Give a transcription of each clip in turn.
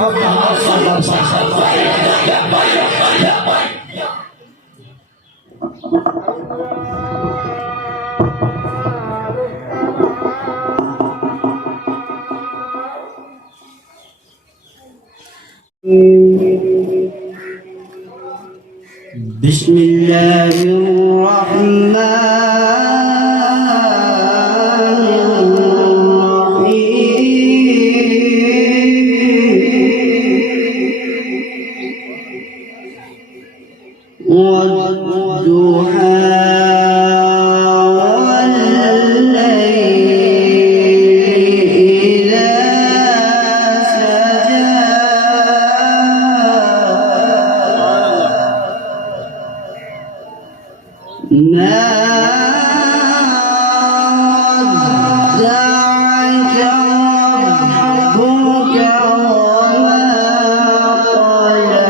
بسم الله الرحمن الرحيم والضحى والليل إذا سجى ما ودعك ربك وما قلى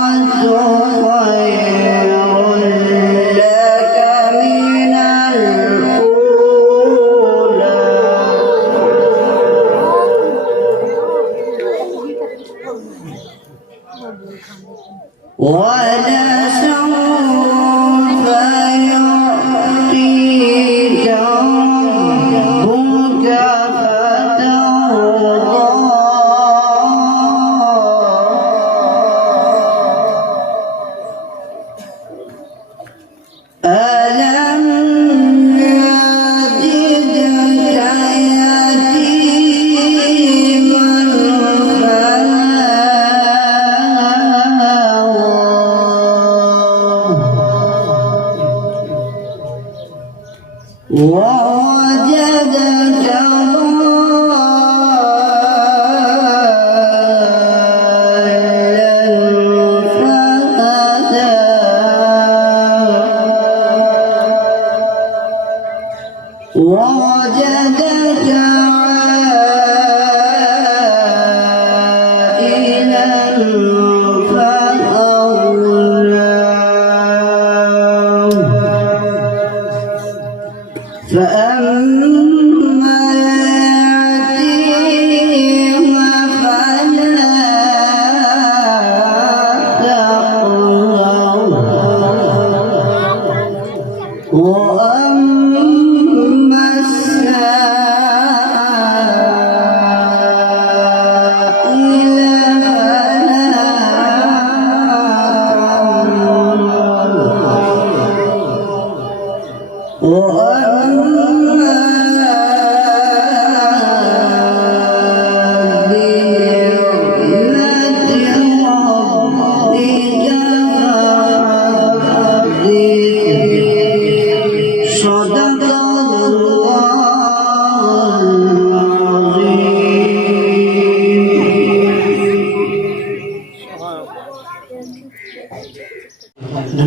وللآخرة خير لك من الأولى ولسوف يعطيك ربك فترضى ألم يجدك يتيما فآوى ووجدك ضالا فهدى ووجدك عائلا فأغنى فأما اليتيم فلا تقهر وأما السائل وأما بنعمة ربك فحدث صدق الله العظيم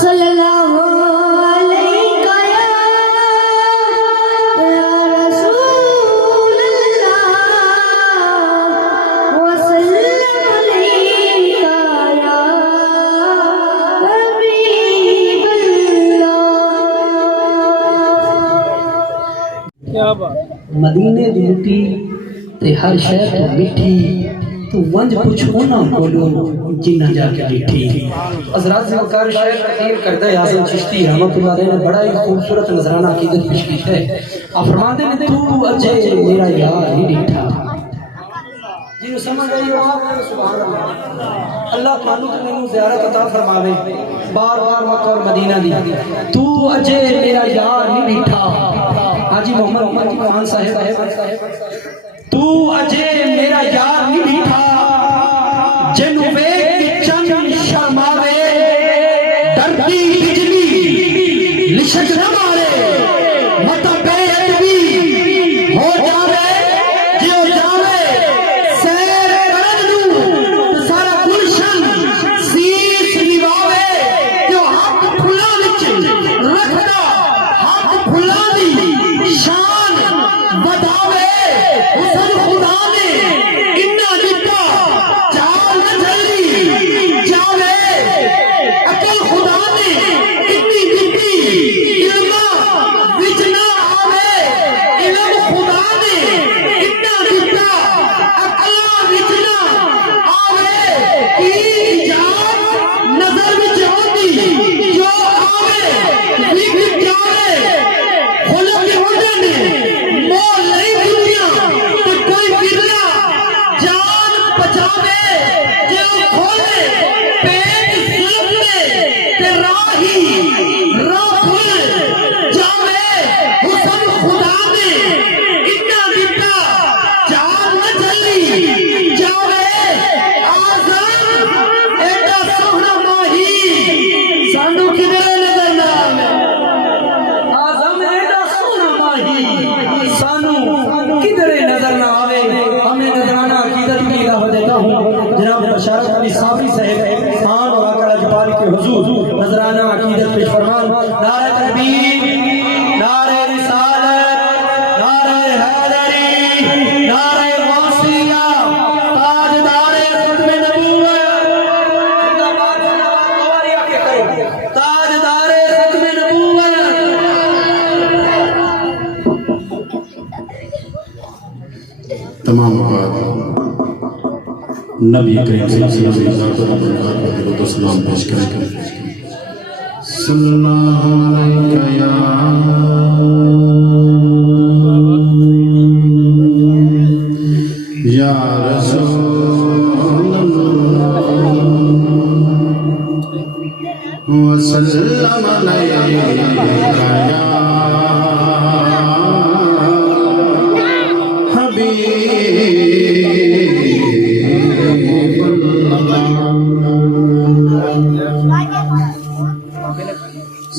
صلی اللہ علیہ یا رسول اللہ وسلم علیہ یا حبیب اللہ۔ مدینے دی مٹی تے ہر شہر تو میٹھی تو ونج کچھ ہونا بولو جنہ جا کے ڈٹھی۔ حضرات سے وقار شاعر تقریر کردہ اعظم چشتی رحمت اللہ علیہ نے بڑا ہی خوبصورت نظرانہ عقیدت پیش کی ہے۔ آپ فرماتے ہیں تو اجے میرا یار ہی ڈٹھا، جنہوں سمجھ آئی وہ آپ نے سبحان اللہ۔ اللہ تعالیٰ تو میں زیارت عطا فرماوے بار بار مکہ اور مدینہ دی۔ تو اجے میرا یار ہی ڈٹھا، حاجی محمد خان صاحب، تو اجے میرا یار نہیں بیٹھا، جنوں ویکھ کے چند شرماوے، ڈرتی بجلی لشک نہ مارے، متا بے ادبی ہو جاوے، جیو جاوے سیر کرن نوں سارا گلشن سیس نواوے، جو ہاتھ پھلاں وچ رکھدا ہاتھ پھلاں دی شان وداوے، حسن خدا نے انہاں دتا چال نہ چلی جاوے، عقل خدا نے اتنی دتی علم وچ نہ آوے، علم خدا نے اتنا دتا عقل وچ نہ آوے، کی ایجاد نظر وچ ہوندی جو آوے وکھ جاوے، خلق ہوندے نے مول نہیں دنیا تے کوئی فرلا جان بچاوے، جو کھولے پیٹ ظلم دے تے راہی راہ کھل جاوے، حسن خدا نے اتنا دتا جان نہ چلی جاوے، آزم ایڈا سوہنا ماہی سانو کدھر نظر نہ آوے، آزم ایڈا سوہنا ماہی سانو کدھر نظر نہ آوے۔ ہمیں نظرانہ عقیدت کی دعوت دیتا ہوں جناب بشارت علی صافی صاحب خان اور آقا لاجپال کے حضور نظرانہ عقیدت پیش فرمان۔ نعرہ تکبیر، نعرہ رسالت، نعرہ حیدری، نعرہ غوثیہ، تاجدار ختم نبوت، تاجدار ختم نبوت۔ تمام بات نبی کریم صلی اللہ علیہ وسلم کو سلام پیش کریں۔ صلی اللہ علیہ یا رسول اللہ وسلم علیہ یا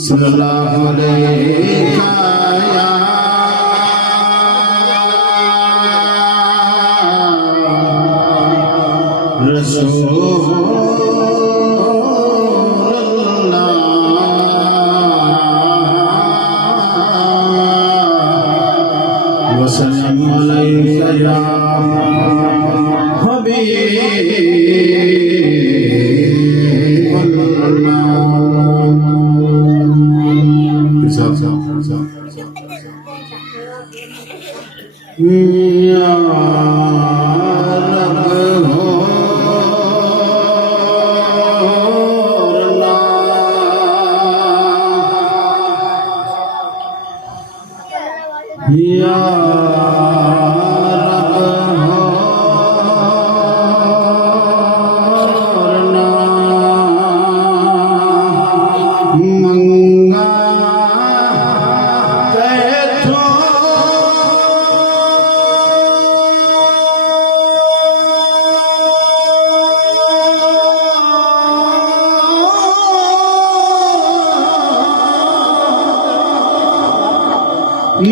صلی اللہ علیہ یا رسول اللہ وسلم علیہ یا حبیب اللہ۔ یا رب ہورنا یا رب ہورنا منگا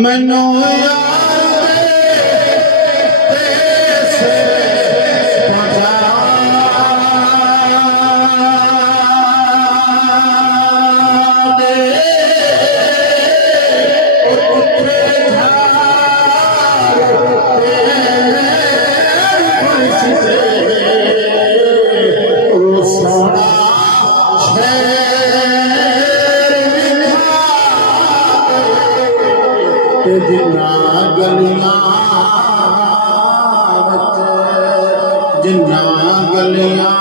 منو یار سے پہنچا جنا گلیاں جنا گلیاں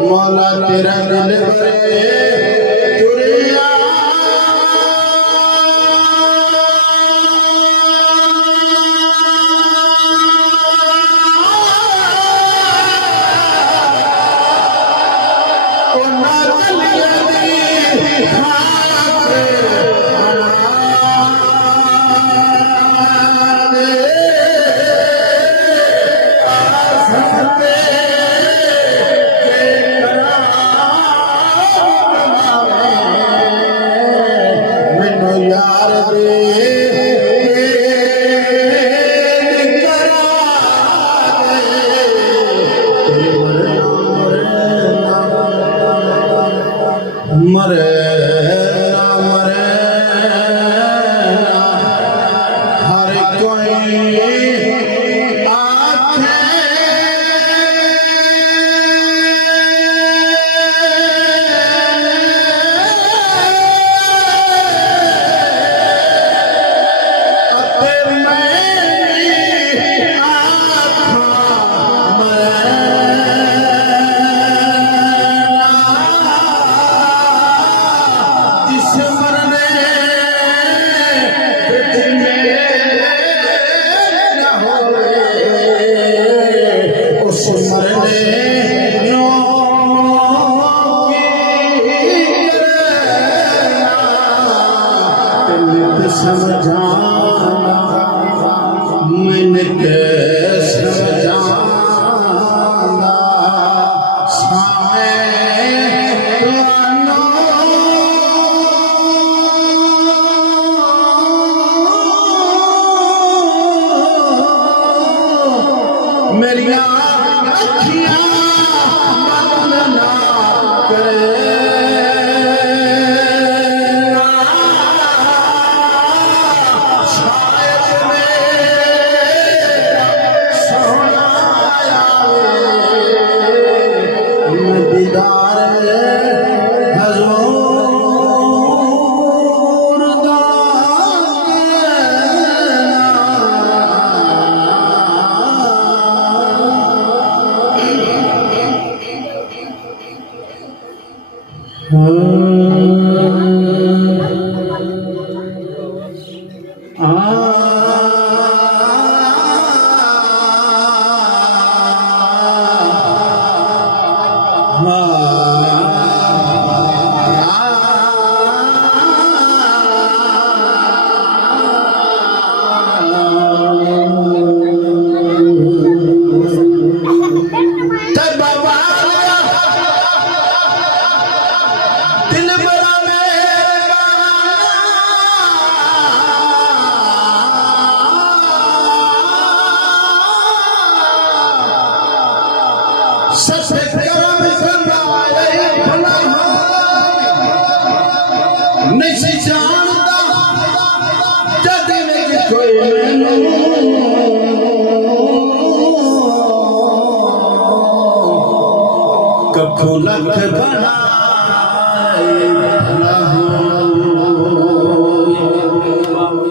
مولا تیرا دل برے تریا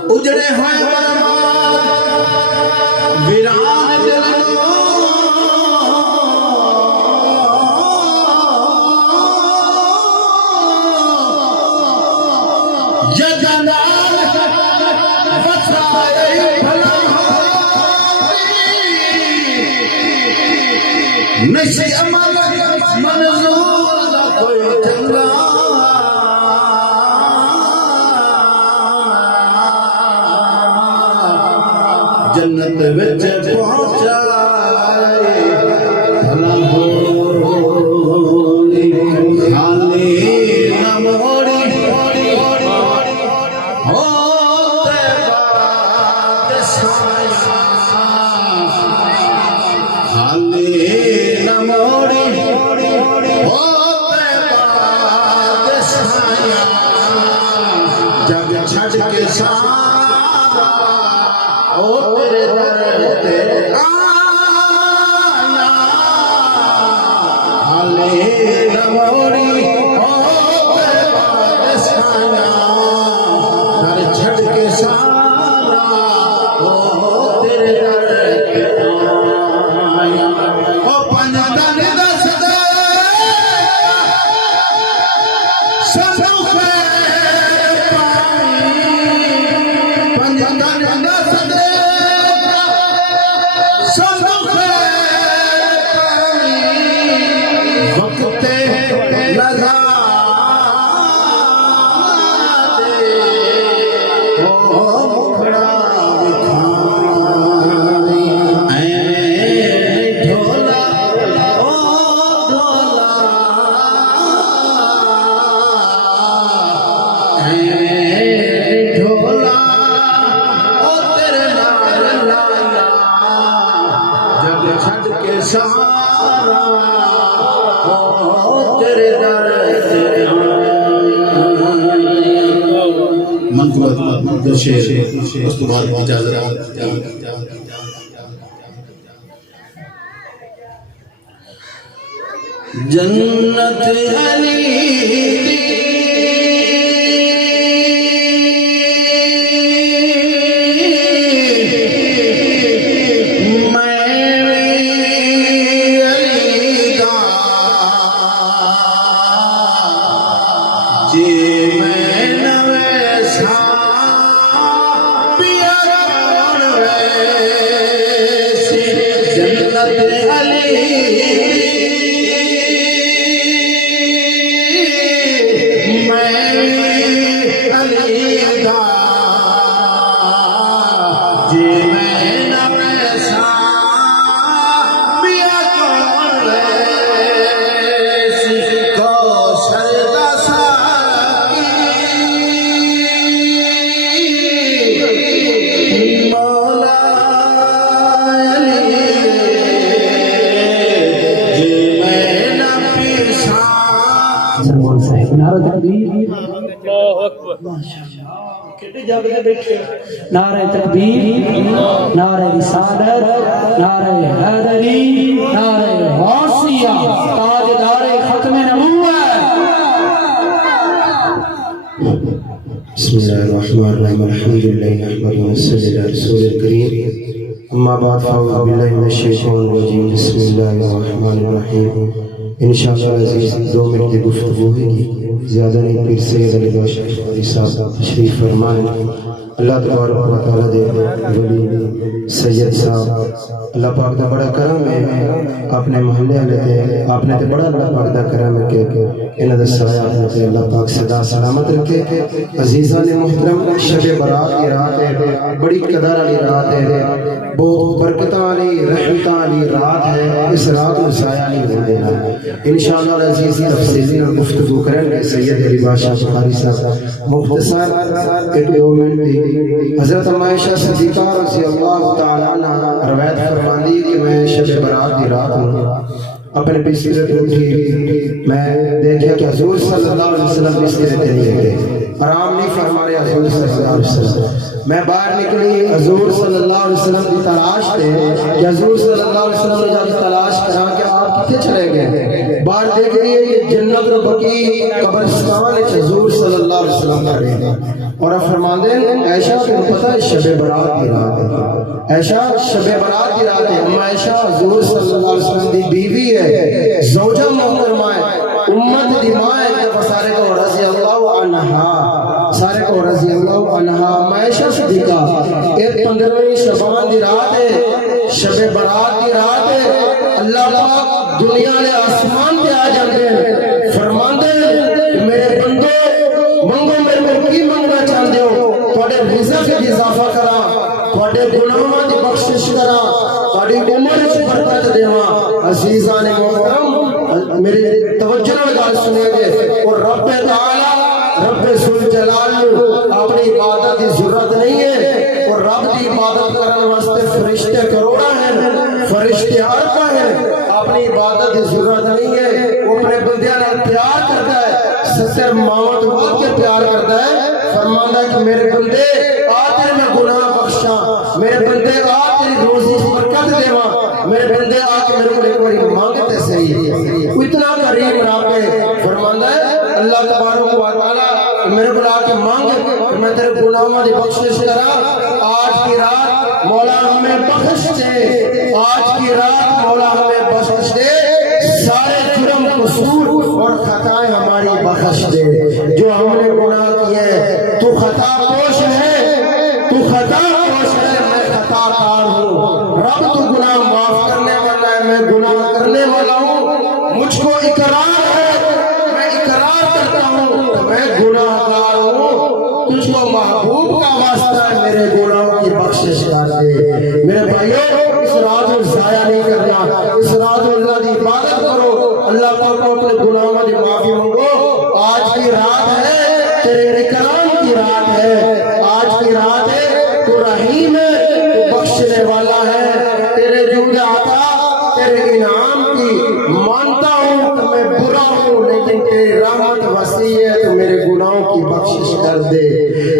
اجڑے ہوئے ویران دل نشی عمل منظور دا کوئی چنگا جنت وچ پہنچائے بھلا ہوئی خالی نہ موڑی ہوتے بعد سایہ خالی نہ موڑی ہوتے بعد سایہ جگ چھڑ کے سارا او تیرے در تے آیا حالے نہ موڑی ہوتے بعد سایہ تیرے در سے منقبت دو شعر اس کے بعد اجازت جنت علی نعرہ تکبیر، نعرہ رسالت، نعرہ حیدری، نعرہ غوثیہ، تاجدار ختم نبوت۔ بسم اللہ الرحمن الرحیم الحمد للہ نحمدہ ونصلی علی رسول الکریم اما بعد فاعوذ باللہ من الشیطان الرجیم بسم اللہ الرحمن الرحیم انشاءاللہ عزیز 2 منٹ کی گفتگو ہوگی، زیادہ نہیں۔ پیر سید علی باشا قاری صاحب تشریف فرمائیں۔ اللہ تبارک و تعالیٰ دے ولی سید صاحب اللہ پاک دا بڑا کرم ہے، اپنے محلے والے تے آپ نے تے بڑا اللہ پاک دا کرم ہے کہ انہاں دا سایہ آپ نے تے اللہ پاک صدا سلامت رکھے۔ عزیزان محترم، شب برات کی رات ہے، بڑی قدر والی رات ہے، بہت برکتاں والی رحمتاں والی رات ہے۔ اس رات کو سایہ نہیں ہون دینا۔ انشاءاللہ العزیز تفصیلی گفتگو کریں گے سید علی باشا قاری صاحب۔ مختصر ایک 2 منٹ دی حضرت عائشہ صدیقہ رضی اللہ تعالیٰ عنہ روایت فرماندی کہ میں شب برات کی رات ہوں، اپنے بستر سے اٹھی، میں دیکھا کہ حضور صلی اللہ علیہ وسلم بستر پہ نہیں گئے، آرام نہیں فرما رہے حضور صلی اللہ علیہ وسلم۔ میں باہر نکلی، حضور صلی اللہ علیہ وسلم کی تلاش تھے کہ حضور صلی اللہ علیہ وسلم نے جا کے تلاش کرا کہ آپ کتنے چلے گئے۔ باہر دیکھ لیے کہ جنت و بقیع قبرستان حضور صلی اللہ علیہ وسلم کھڑے ہیں، اور آپ فرماندے عائشہ کو پتہ ہے شب برات کی رات ہے، عائشہ شب برات کی رات ہے۔ اما عائشہ حضور صلی اللہ علیہ وسلم کی بیوی ہے، زوجہ محترمہ ہے، امت دی ماں ہے، کہ سارے کو رضی اللہ عنہا، سارے کو رضی اللہ عنہا۔ اما عائشہ صدیقہ ایک 15ویں شعبان دی رات ہے، شب برات کی رات ہے۔ اللہ پاک دنیا نے آسمان پہ آ جاتے ہیں، فرماندے کہ میرے بندو منگو میرے کو کی منگنا چاہتے ہو، تھوڑے رزق کی اضافہ کرا، تھوڑے گناہوں کی بخشش کرا، تھوڑی عمر کی برکت دیواں۔ عزیزان محترم میری توجہ نال سنیں گے، اور رب تعالی رب ذوالجلال اپنی عبادت کی ضرورت نہیں ہے، اور رب کی عبادت کرنے واسطے فرشتے کروڑا ہیں، فرشتے ارباں ہیں، اپنی عبادت کی ضرورت نہیں ہے۔ وہ اپنے بندیاں نال پیار کرتا ہے، 70 ماؤں تو وقت کے پیار کرتا ہے۔ فرماتا ہے کہ میرے بندے آ تیرے میں گناہ بخشا، میرے بندے آ تیری روزی برکت دیواں، میرے بندے آ کے میرے کو ایک باری مانگتے صحیح۔ اتنا قریب رب ہے، فرماتا ہے اللہ تبارک و تعالیٰ میرے کو آ کے مانگ، میں تیرے گناہوں کی بخشش کرا۔ آج کی رات مولا ہمیں بخش دے، آج کی رات مولا ہمیں بخش دے، سارے جرم قصور اور خطائیں ہماری بخش دے۔ جو ہم نے گناہ کیے تو خطا پوش ہے، تو خطا پوش ہے، میں خطا کار ہوں۔ رب تو گناہ معاف کرنے والا ہے، میں گناہ کرنے والا ہوں۔ مجھ کو اقرار ہے، میں اقرار کرتا ہوں میں گناہ گار ہوں۔ تجھ کو محبوب کا واسطہ ہے، میرے گناہوں کی بخشش کر دے۔ میرے بھائیوں، اس رات کو ضائع نہیں کرنا، اس رات کو اللہ کی عبادت کرو، اللہ پاک کو اپنے گناہوں کی معافی مانگو۔ آج کی رات ہے، تیرے اکرام کی رات ہے، آج کی رات ہے، تو رحیم ہے، تو بخشنے والا ہے۔ تیرے جود عطا، تیرے انعام کی مانتا ہوں کہ میں برا ہوں، جن کے رحمت وسیع ہے تو میرے گناہوں کی بخشش کر دے۔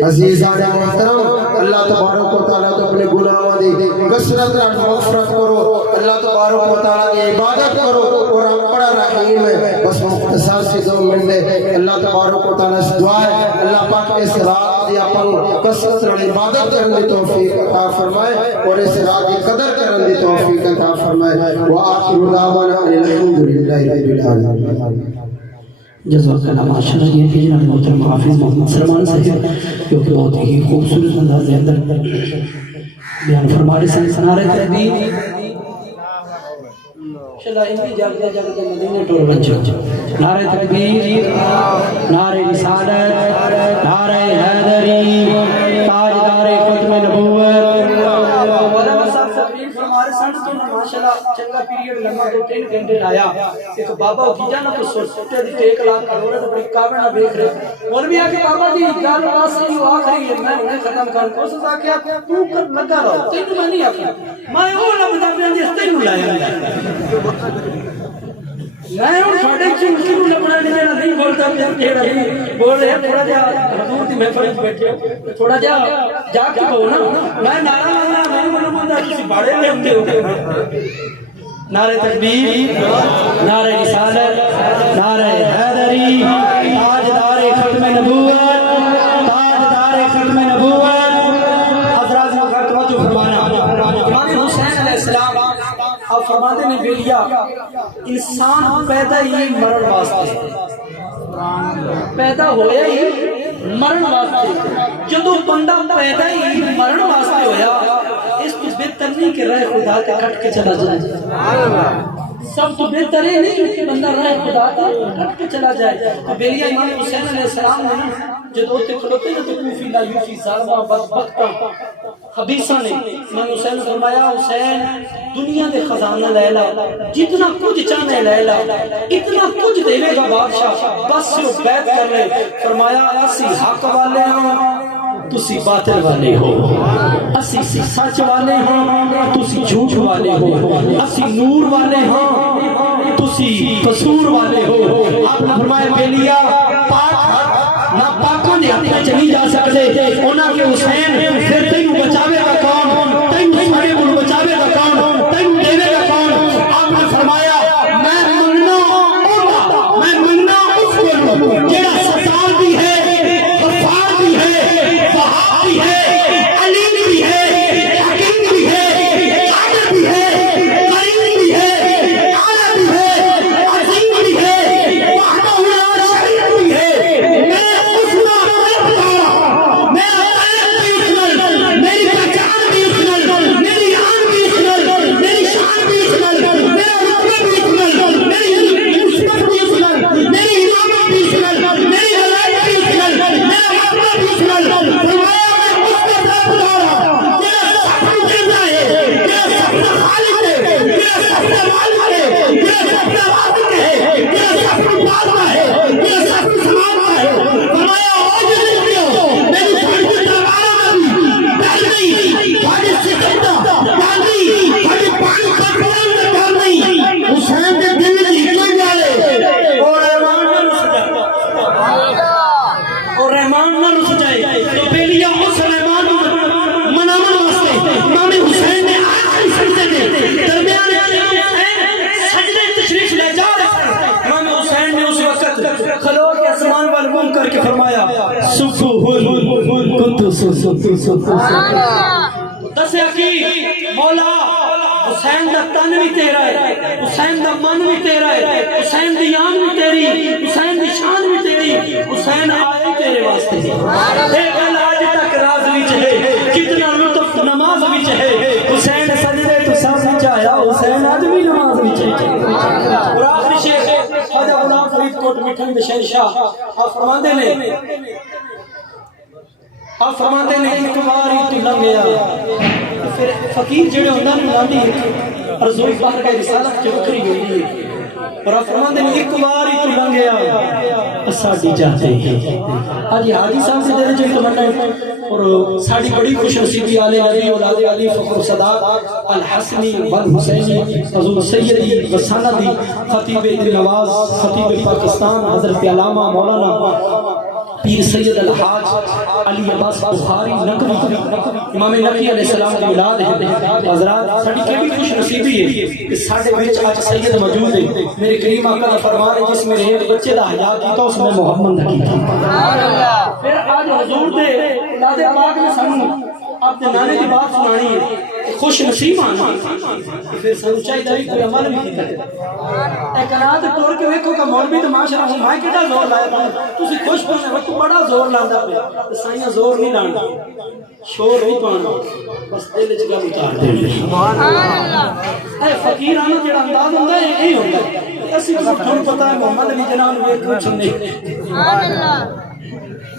عزیزان محترم، اللہ تبارک و تعالیٰ تو اپنے گناہوں دی کثرت اور مغفرت کرو، اللہ تبارک و تعالیٰ کی عبادت کرو، اور ہم بڑا رحیم ہے۔ بس مختصر سی 2 منٹ دے، اللہ تبارک و تعالیٰ سے دعا ہے اللہ پاک اس رات دی اپن کثرت اور عبادت کرنے دی توفیق عطا فرمائے، اور اس رات کی قدر کرنے دی توفیق عطا فرمائے۔ وآخر دعوانا ان الحمد للہ رب العالمین۔ جزاک اللہ ماشاءاللہ۔ یہ کہ جناب محترم حافظ محمد سلمان صاحب جو کہ بہت ہی خوبصورت انداز اندر بیان فرما رہے ہیں۔ نعرہ تکبیر، چلا ان کی جاگتے جاگتے مدینے ٹور بن جاؤ۔ نعرہ تکبیر، نعرہ رسالت، نعرہ حیدری، تاجدار ختم نبوت۔ علماء صاحب تقریر فرما رہے ہیں تو ماشاءاللہ چنگا پیریڈ لمبا 2-3 گھنٹے لایا۔ ایک بابا کی جانا تو سوچتے دی 1 لاکھ کروڑ تو بڑی کاوڑ نہ دیکھ رہے۔ مولوی آ کے بابا جی گل واسطے جو آخری ہے میں انہیں ختم کر کو سزا کیا تو کر لگا رہو تینوں میں نہیں آخیا میں وہ نہ بتا دیا جس تینوں لایا میں ان ساڈے چنکی نوں لبنا نہیں بولتا جیڑا نہیں بول رہے تھوڑا جا حضور دی محفل وچ بیٹھے تھوڑا جا جا کے کہو نا میں نعرہ لانا نہیں منوں تسی باڑے لے ہوندے ہو۔ نعرہ تکبیر، نعرہ رسالت، نعرہ حیدری، تاجدار ختم نبوت، تاجدار ختم نبوت۔ حضرات وقت توجہ فرمانا، امام حسین علیہ السلام آپ فرماتے ہیں بیلیا انسان پیدا ہی مرن واسطے پیدا ہویا ہی مرن واسطے۔ جدو بندہ پیدا ہی مرن واسطے ہویا اس تو بہتر نہیں کہ رہ خدا کا کٹ کے چلا جائے۔ سب تو بہتر ہے نہیں کہ بندہ رہ خدا کا کٹ کے چلا جائے۔ تو بیلیا امام حسین علیہ السلام نے جدو ہوتے کھلوتے تو کوفی لا یوفی ظالمہ بدبختہ خبیثہ نے امام حسین نے فرمایا حسین دنیا دے خزانہ لے لا جتنا کچھ چاہنے لے لا اتنا کچھ دے گا بادشاہ بس وہ بیعت کر لے۔ فرمایا اسی حق والے ہوں تسی باطل والے ہو، اسی سچ والے ہوں تسی جھوٹ والے ہو، اسی نور والے ہوں تسی قصور والے ہو۔ آپ نے فرمایا بیلیا پاک نہ پاکوں دے ہاتھ چلی جا سکتے انہاں کے حسین پھر تینوں بچاوے گا کون، تینوں سارے کو بچاوے گا کون، تینوں دے گا کون۔ آپ نے فرمایا میں مننا اس کو جڑا ستار بھی ہے، غفار بھی ہے، وہاب بھی ہے، علیم بھی ہے، حکیم بھی ہے، قادر بھی ہے، کریم بھی ہے، اعلی بھی ہے، عظیم بھی ہے، وحدہ لا شریک بھی ہے۔ میں اس میں میرا تعلق بھی اسنل، میری پہچان بھی اسنل، میری آن بھی اسنل، میری شان بھی اسنل، میرا رتبہ بھی اسنل، میری نسبت بھی اسنل، میری امامت بھی اسنل، میری ولایت بھی اسنل، میرا رتبہ بھی اسنل۔ فرمایا میں اس کا طرفدار ہوں میرا سب کچھ زندہ ہے، میرا سب کا خالق ہے، میرا سب کا مالک ہے، میرا سب کا رازق ہے، میرا سب کا بادشاہ ہے، میرا سب کا سمانا ہے۔ فرمایا او جنتیوں میری تھوڑی تلوار بھی ڈال نہیں، تھوڑی سکندہ ڈال نہیں، تھوڑی پانی کا قرآن میں ڈال نہیں۔ حسین کے دل میں ہکل جائے اور رحمان نہ رس جائے، اور رحمان نہ رس جائے۔ تو بیلیا اس رحمان منامن واسطے امام حسین نے آخری سجدے کے درمیان سجدے تشریف لے جا رہے ہیں۔ امام حسین نے اس وقت کھلو کے آسمان وال منہ کر کے فرمایا سبحان دسیا کی مولا حسین دا تن بھی تیرا ہے، حسین دا من بھی تیرا ہے، حسین دی آن بھی تیری، حسین دی شان بھی تیری، حسین آئے تیرے واسطے۔ اے گل آج تک راز وچ ہے کتنا لطف نماز وچ ہے، حسین سجدے تو سب وچ آیا، حسین آج بھی نماز وچ ہے۔ اور آخری شیخ خواجہ غلام فرید کوٹ مٹھن دے شہنشاہ آپ فرماندے نے ایک بار ہی تو لنگ گیا پھر فقیر جڑے ہوندے نے نامی ارزوئی بار کا رسالت جو وکری ہوئی ہے اور آپ فرماندے نے ایک بار ہی تو لنگ گیا ساڈی جاتے ہیں آج حاجی صاحب سے دل جو تمنا ہے اور ساڈی بڑی خوش نصیبی آل نبی اولاد علی فخر صداق الحسنی والحسینی حضور سیدی و سندی خطیب دل نواز خطیب پاکستان حضرت علامہ مولانا پیر سید الحاج علی عباس بخاری نقوی امام نقوی علیہ السلام کی اولاد ہے حضرات ساڈی کیڑی خوش نصیبی ہے کہ ساڈے وچ اج سید موجود ہے میرے کریم آقا کا فرمان ہے جس میں ایک بچے دا حیا کیتا اس میں محمد نبی سبحان اللہ پھر اج حضور دے اولاد پاک نے سانوں اپنے نانے کی بات سنانی ہے خوش نصیب آنا پھر سانوں چاہیے کوئی عمل بھی کرے ایک رات ٹور کے ویکھو کہ مولوی تو ماشاءاللہ میں کیڑا زور لایا تسی خوش ہونے وقت بڑا زور لاندا پیا تے سائیں زور نہیں لاندا شور نہیں پانا بس دل وچ گل اتار دے سبحان اللہ اے فقیراں جڑا انداز ہوندا ہے یہی ہوندا ہے اسی کو تھوڑا پتہ ہے محمد علی جناب نے کچھ نہیں سبحان اللہ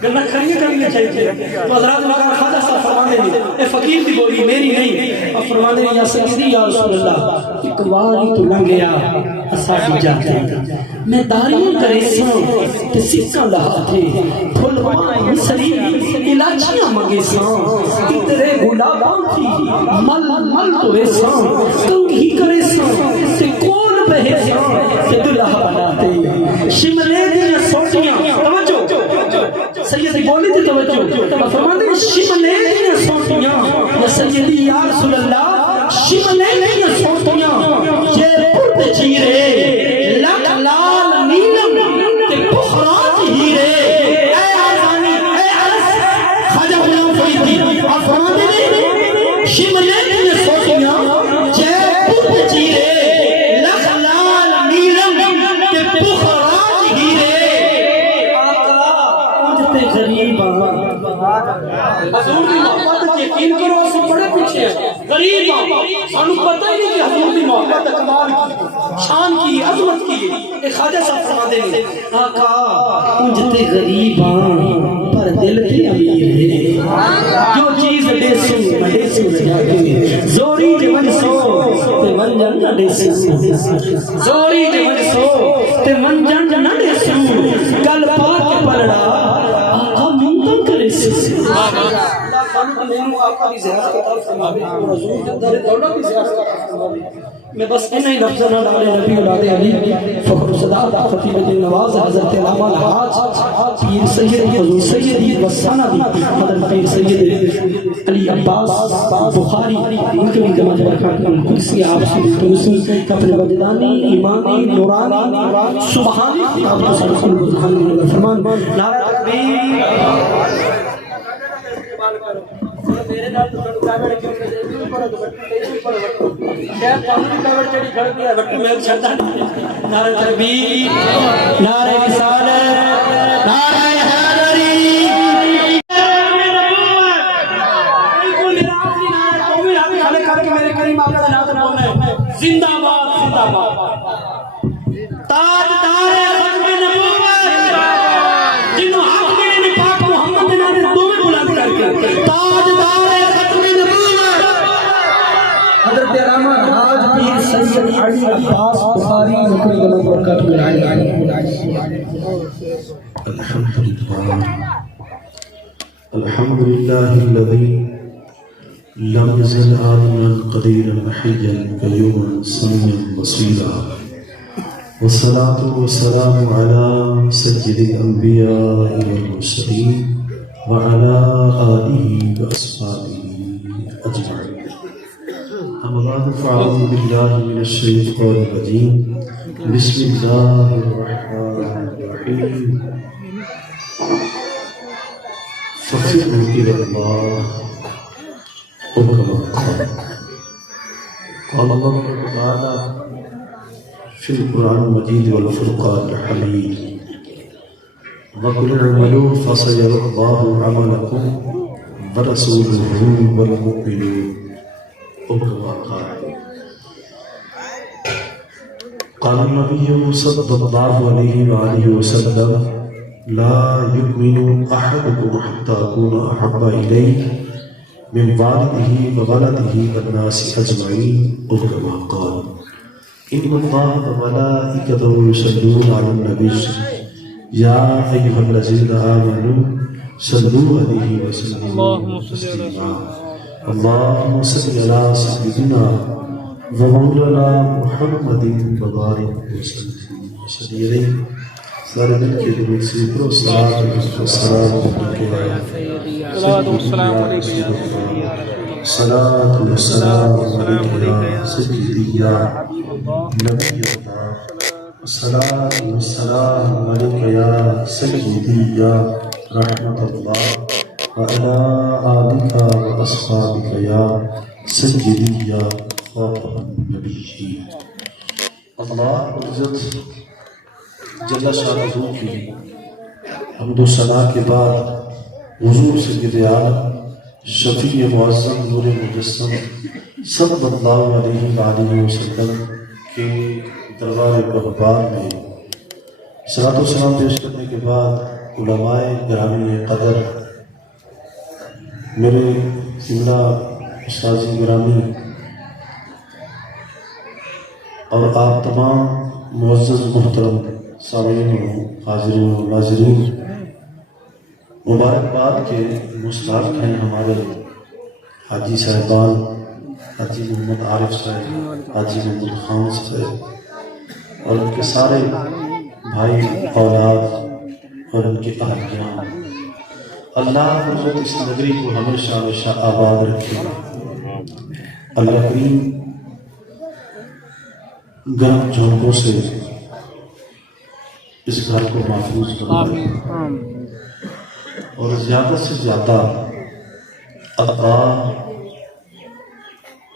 گلا کرنی چاہیے تو حضرات مقام خواجہ صاحب فرمانے ہیں اے فقیر دی بولی میری نہیں اور فرمانے ہیں یا سیدی یا رسول اللہ ایک واری تو لنگیا اساڈی جاتے میں داریاں کرے ساں تے سکاں لہا تھے پھل پائیں مصری الائچیاں منگے ساں تیرے گلاباں تھی مل مل تو اے ساں کنگھی کرے ساں تے کون بہے ساں تے دلہ بناتے شملے دیاں سوٹیاں توجہ سیدی بولی تھی توجہ فرماتے ہیں شملے دیاں سوٹیاں یا سیدی یا رسول اللہ شملے دیاں سوٹیاں جے پرد چیرے لک لال نیلم تے بخرات ہیرے اے آزانی اے عرص خواجہ غلام فریدی اور فرماتے ہیں شملے دیاں سوٹیاں جے پرد چیرے لک لال نیلم تے بخرات ہیرے غریب حضور دی محبت یقین کرو اسے بڑے پیچھے ہیں غریب سانو پتہ ہی نہیں کہ حضور دی محبت کمال کی شان کی عظمت کی ایک خواجہ صاحب فرماتے ہیں آقا انجتے غریب پر دل تے امیر ہے جو چیز دے سو جاتے زوری تے من سو تے من جن نہ دے سو زوری تے من سو تے من جن نہ دے سو گل پاک پڑھا اللہ خالق نے آپ کی زیارت عطا فرمائے اور حضور کے در دولت کی زیارت عطا فرمائے میں بس انہی لفظوں نال علی نبی اولاد علی فخر صداق خطیب دل نواز حضرت علامہ الحاج پیر سید حضور سیدی و سندی حضرت پیر سید علی عباس بخاری نقوی جماعت برکات القدسی آپ سے رسول اپنے وجدانی ایمانی نورانی سبحانی آپ کو سبحان فرمان نعرہ تکبیر میرے نال تو کاوڑ کیوں نہیں پر پر شاید پانی کاوڑ چڑی کھڑ گیا بٹ میں چھڑتا نعرہ تکبیر نعرہ رسالت نعرہ حیدری بالکل نراض نہیں نعرہ قومی ہاتھ کھڑے کر کے میرے کریم آقا کا نام بولنا ہے زندہ باد زندہ باد تاجدار ختم نبوت جنہوں حق میں پاک محمد نے نام دو میں بلند کر کے تاجدار ختم نبوت حضرت علامہ حاج پیر سید علی عباس بخاری نقوی جماعت برکات الحمد لله الذي لم يزل عالما قديرا حيا قيوما سميعا بصيرا والصلاة والسلام على سيد الأنبياء والمرسلين وعلى آله وأصحابه أجمعين. أما بعد فأعوذ بالله من الشيطان الرجيم. بسم الله الرحمن الرحيم. ففروا إلى الله وكما قال الله تعالى في القرآن المجيد والفرقان الحميد وقل اعملوا فسيرى الله عملكم ورسوله والمؤمنون وكما قال النبي صلى الله عليه وآله وسلم لا يؤمن أحدكم حتى أكون أحب إليه من والده وولده والناس أجمعين أو كما قال إن الله وملائكته يصلون على النبي یا ایھا الذین آمنوا صلوا علیہ وسلموا تسلیما اللہم صل علی سیدنا و مولانا محمد وبارک وسلم علیہ سارے مل کے درود سے پڑھو السلام علیکم السلام صلاۃ والسلام علیک یا سیدی یا نبی اللہ صلاۃ والسلام علیک یا سیدی یا رحمت اللہ وعلی آلک واصحابک یا سیدی یا خاتم النبیین۔ اللہ عزت جل شانہ کی حمد و ثنا کے بعد حضور سید عالم شفیع معظم نور مجسم صلی اللہ علیہ وآلہ وسلم کے دربار اقبال میں صلاۃ و سلام پیش کرنے کے بعد علماء گرامی قدر، میرے قبلہ استاذ گرامی اور آپ تمام معزز محترم سامعین و حاضرین و ناظرین، مبارکباد کے مستحق ہیں ہمارے حاجی صاحبان، حاجی محمد عارف صاحب، حاجی محمد خان صاحب اور ان کے سارے بھائی اولاد اور ان کے اہلیان۔ اللہ حضرت اس نگری کو ہمیشہ ہمیشہ آباد رکھے، اللہ کریم گرم جھونکوں سے اس گھر کو محفوظ فرمائے اور زیادہ سے زیادہ عطا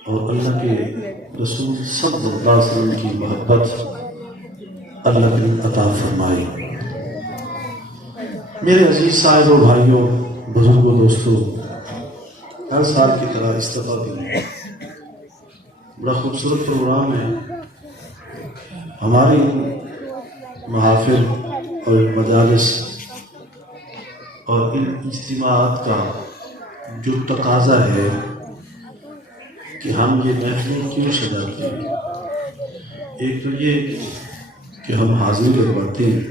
اور اللہ کے رسول صلی اللہ علیہ وسلم کی محبت اللہ کریم عطا فرمائے۔ میرے عزیز صاحب و بھائیوں، بزرگوں، دوستوں، ہر سال کی طرح اس دفعہ بھی بڑا خوبصورت پروگرام ہے۔ ہماری محافل اور مجالس اور ان اجتماعات کا جو تقاضا ہے کہ ہم یہ محفل کیوں سجاتے ہیں، ایک تو یہ کہ ہم حاضری کرواتے ہیں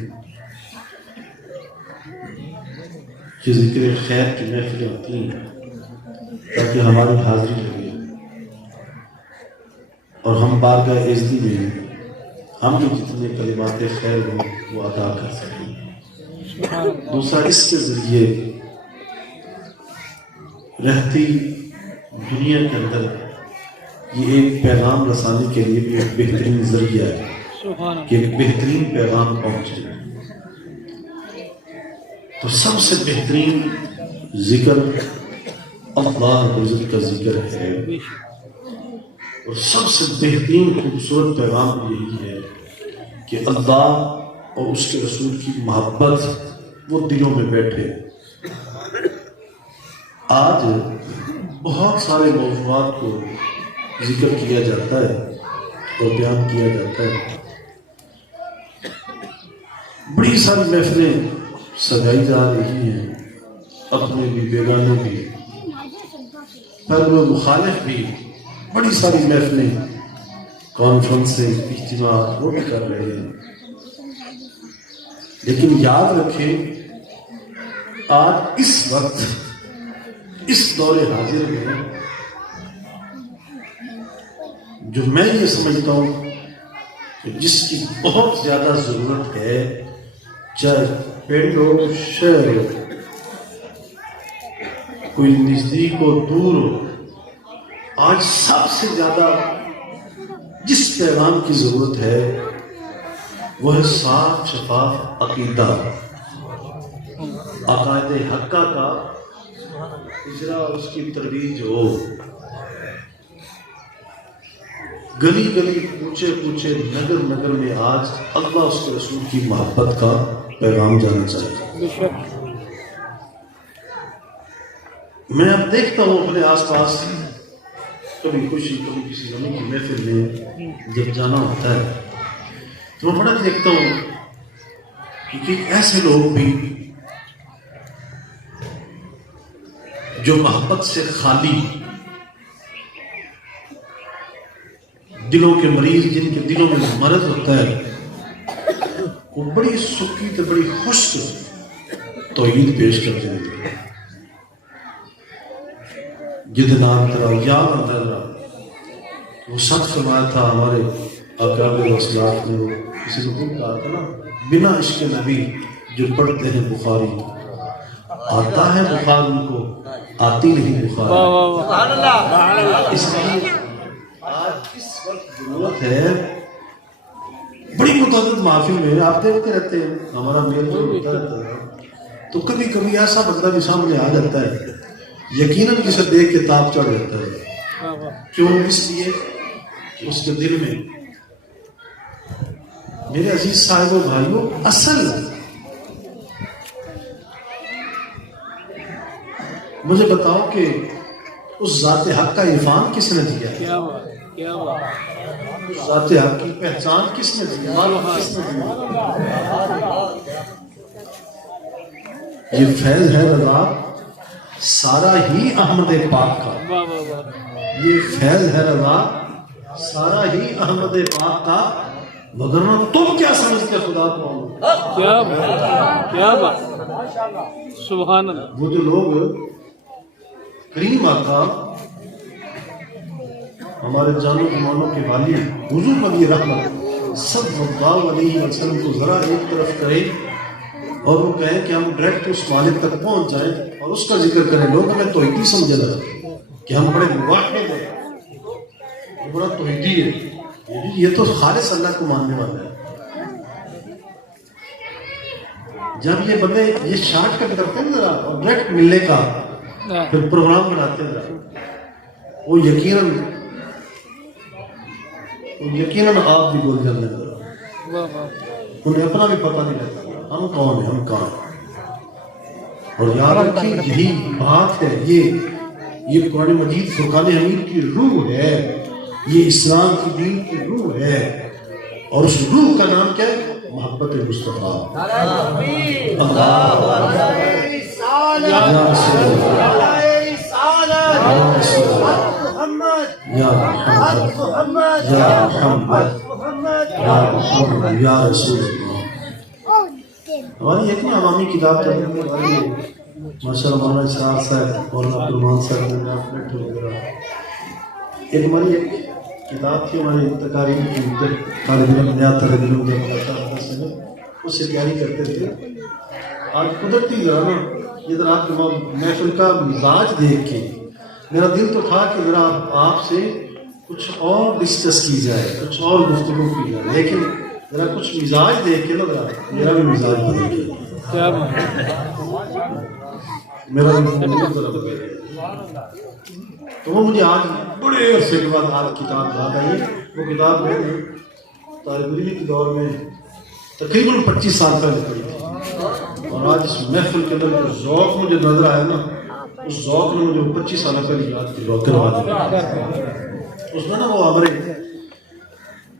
کہ ذکر خیر کی محفلیں ہوتی ہیں تاکہ ہماری حاضری لگے اور ہم بارگاہ عزتی میں ہم بھی جتنے کلمات خیر ہوں وہ ادا کر سکیں۔ دوسرا، اس کے ذریعے رہتی دنیا کے اندر یہ ایک پیغام رسانی کے لیے بھی ایک بہترین ذریعہ ہے کہ ایک بہترین پیغام پہنچے۔ تو سب سے بہترین ذکر اللہ عزت کا ذکر ہے اور سب سے بہترین خوبصورت پیغام یہی ہے کہ اللہ اور اس کے رسول کی محبت وہ دلوں میں بیٹھے۔ آج بہت سارے موضوعات کو ذکر کیا جاتا ہے اور بیان کیا جاتا ہے، بڑی ساری محفلیں سجائی جا رہی ہیں، اپنے بھی بیگانوں بھی، پر وہ مخالف بھی بڑی ساری محفلیں، کانفرنسیں، اجتماعات وہ بھی کر رہے ہیں۔ لیکن یاد رکھیں، آج اس وقت اس دور حاضر میں جو میں یہ سمجھتا ہوں کہ جس کی بہت زیادہ ضرورت ہے، چاہے پنڈ ہو، شہر ہو، کوئی نزدیک ہو، دور ہو، آج سب سے زیادہ جس پیغام کی ضرورت ہے وہ ہے صاف شفاف عقیدہ، عقائد حقہ کا اجرا اور اس کی ترویج ہو۔ گلی گلی، کوچے کوچے، نگر نگر میں آج اللہ اس کے رسول کی محبت کا پیغام جانا چاہیے۔ میں اب دیکھتا ہوں اپنے آس پاس، کبھی خوشی کبھی کسی غمی کی محفل میں جب جانا ہوتا ہے تو میں بڑا دیکھتا ہوں کہ ایسے لوگ بھی جو محبت سے خالی، دلوں کے مریض، جن کے دلوں میں مرض ہوتا ہے، وہ بڑی سکی تو بڑی خوش توحید پیش کر جائیں گے جد نام ترا یاد اندر وہ سچ فرمایا تھا ہمارے آقا علیہ الصلوۃ نے. کسی کو خود کہا تھا نا بنا عشق نبی جو پڑھتے ہیں بخاری آتا ہے بخار ان کو آتی نہیں بخار. اس لیے آج اس وقت ضرورت ہے بڑی متعدد محافل میں آپ دیکھتے رہتے ہیں ہمارا میل جو ہوتا رہتا ہے تو کبھی کبھی ایسا بندہ بھی سامنے آ جاتا ہے یقیناً کسی دیکھ کے تاپ چڑھ جاتا ہے. کیوں؟ اس لیے کہ اس کے دل میں میرے عزیز صاحب و بھائیوں اصل مجھے بتاؤ کہ اس ذات حق کا عرفان کس نے دیا؟ اس ذات حق کی پہچان کس نے دیا؟ یہ فیض ہے رضا سارا ہی احمد پاک کا. یہ فیض ہے رضا سارا ہی احمد پاک کا. وگرنہ تم کیا سمجھتے خدا کو؟ کیا بات سبحان اللہ. وہ جو لوگ کریم آقا ہمارے جانو ایمانوں کے والی حضور نبی رحمت صلی اللہ علیہ وسلم کو ذرا ایک طرف کریں اور وہ کہیں کہ ہم ڈائریکٹ اس مالک تک پہنچ جائیں اور اس کا ذکر کریں. لوگ ہمیں توحیدی سمجھے لگا کہ ہم بڑے موحد ہیں, یہ بڑا توحیدی ہے, یہ تو خالص اللہ کو ماننے والا ہے. جب یہ بندے یہ شارٹ کٹ کرتے ہیں ذرا اور ڈائریکٹ ملنے کا پھر پروگرام بناتے ہیں ذرا وہ یقیناً آپ بھی بول جاتے ہیں. انہیں اپنا بھی پتہ نہیں لگتا ہم کون ہیں, ہم کہاں ہیں. اور یاد رکھیں یہی بات ہے, یہ قرآن مجید فرقان حمید کی روح ہے, یہ اسلام کی دین کی روح ہے. اور اس روح کا نام کیا ہے؟ محبت مصطفیٰ. یا رسول اللہ. ہماری ایک نا عوامی کتاب ماشاء اللہ مولانا اسرار صاحب اور عبدالرحمان صاحب نے ایک ہماری ایک کتاب تھی ہمارے تقاریر کی طالب علم نیا طالب علم جب اس سے تیاری کرتے تھے. آج قدرتی ذرا نا یہ ذرا آپ کے محفل کا مزاج دیکھ کے میرا دل تو تھا کہ ذرا آپ سے کچھ اور ڈسکس کی جائے, کچھ اور گفتگو کی جائے, لیکن ذرا کچھ مزاج دیکھ کے نا ذرا میرا بھی مزاج بدل گیا, میرا بھی مزاج بدل گیا. تو وہ مجھے آج بڑے عرصے کے بعد آج کتاب یاد آئی. وہ کتاب میں نے طالب علمی کے دور میں تقریباً 25 سال پہلے پڑھی تھی, اور آج اس محفل کے اندر جو ذوق مجھے نظر آیا نا اس ذوق نے مجھے 25 سال پہلے یاد کروا دیا. اس میں نا وہ ہمارے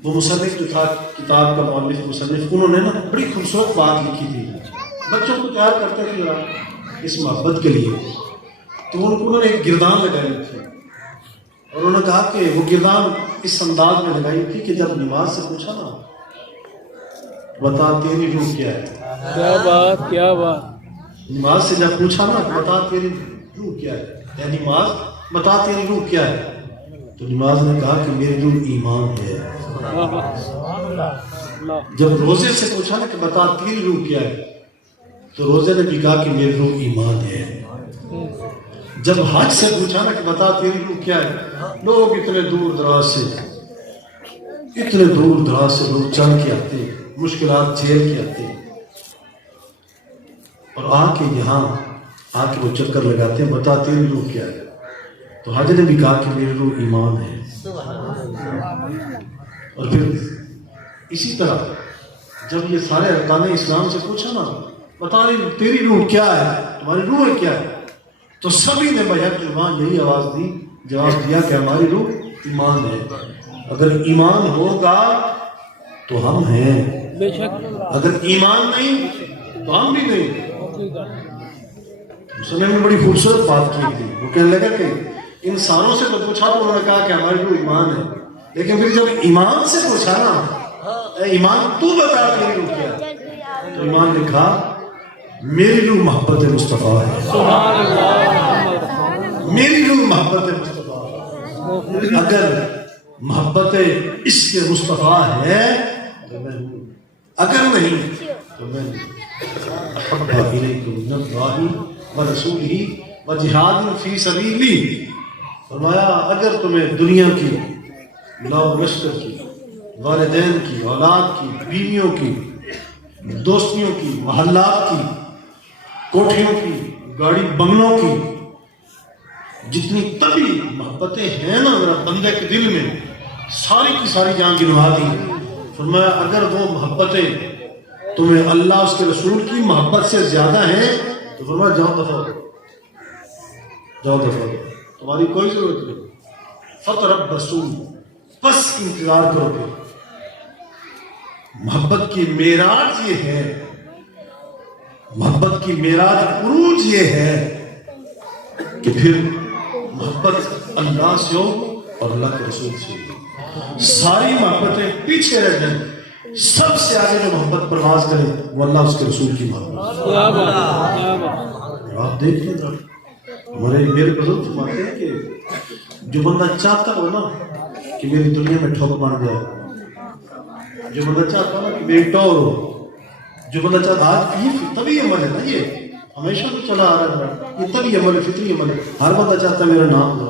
وہ مصنف جو تھا کتاب کا مؤلف مصنف, انہوں نے نا بڑی خوبصورت بات لکھی تھی. بچوں کو تیار کرتے تھے ذرا اس محبت کے لیے, تو انہوں نے ایک گردان لگائی تھی اور انہوں نے کہا کہ وہ گردان اس انداز میں لگائی تھی کہ جب نماز سے پوچھا نا بتا تیری روح کیا ہے. کیا بات, کیا بات. نماز سے جب پوچھا نا بتا تیری روح کیا ہے, یعنی نماز بتا تیری روح کیا ہے, تو نماز نے کہا کہ میری روح ایمان ہے. جب روزے سے پوچھا نا کہ بتا تیری روح کیا ہے, تو روزے نے بھی کہا کہ میری روح ایمان ہے. جب حج سے پوچھا نا کہ بتا تیری روح کیا ہے, لوگ اتنے دور دراز سے لوگ چل کے آتے, مشکلات جھیل کے آتے, اور آ کے یہاں آ کے وہ چکر لگاتے ہیں بتا تیری روح کیا ہے. تو حج نے بھی کہا کہ میری روح ایمان ہے. اور پھر اسی طرح جب یہ سارے ارکان اسلام سے پوچھا نا بتا تیری روح کیا ہے, تمہاری روح کیا ہے, تو سبھی نے بیک زبان یہی آواز دی, جواب دیا کہ ہماری روح ایمان ہے. اگر ایمان ہوگا تو ہم ہیں, اگر ایمان نہیں تو ہم بھی نہیں. مسلم نے بڑی خوبصورت بات کی تھی. وہ کہنے لگا کہ انسانوں سے تو پوچھا تو انہوں نے کہا کہ ہماری روح ایمان ہے, لیکن پھر جب ایمان سے پوچھا نا ایمان تو بتا تیری روح کیا ہے, ایمان لکھا میری روح محبت مصطفیٰ ہے، سبحان اللہ میری روح محبت مصطفیٰ ہے۔ اگر محبت عشق مصطفیٰ ہے تو میں ہوں، اگر نہیں تو میں نہیں۔ احب الیکم من اللہ و رسولہ و جہاد فی سبیلی، فرمایا اگر تمہیں دنیا کی لو لشکر کی، والدین کی، اولاد کی، بیویوں کی، دوستیوں کی، محلات کی، کوٹھیوں کی، گاڑی بنگلوں کی، جتنی طبی محبتیں ہیں نا میرا بندے کے دل میں، ساری کی ساری جان گنوا دی۔ فرمایا اگر وہ محبتیں تمہیں اللہ اس کے رسول کی محبت سے زیادہ ہیں تو فرمایا جاؤ دفع ہو، جاؤ دفع ہو، تمہاری کوئی ضرورت نہیں۔ فتربصوا، بس انتظار کرو گے۔ محبت کی معراج یہ ہے، محبت کی معراج عروج یہ ہے کہ پھر محبت اللہ سے ہو اور اللہ کے رسول سے ہو، ساری محبتیں پیچھے رہ جائیں، سب سے آگے جو محبت پرواز کرے وہ اللہ اس کے رسول کی محبت۔ کیا بات کیا بات آپ دیکھ لیں میرے بزرگ فرماتے ہیں کہ جو بندہ چاہتا ہو نا کہ میری دنیا میں ٹھوک بن جائے، جو بندہ چاہتا ہو نا کہ میری ٹور ہو، جو بندہ چاہتا آج یہ طبی عمل ہے نا، یہ ہمیشہ تو چلا آ رہا ہے، یہ طبی عمل ہے، فطری عمل ہے، ہر بندہ چاہتا ہے میرا نام ہو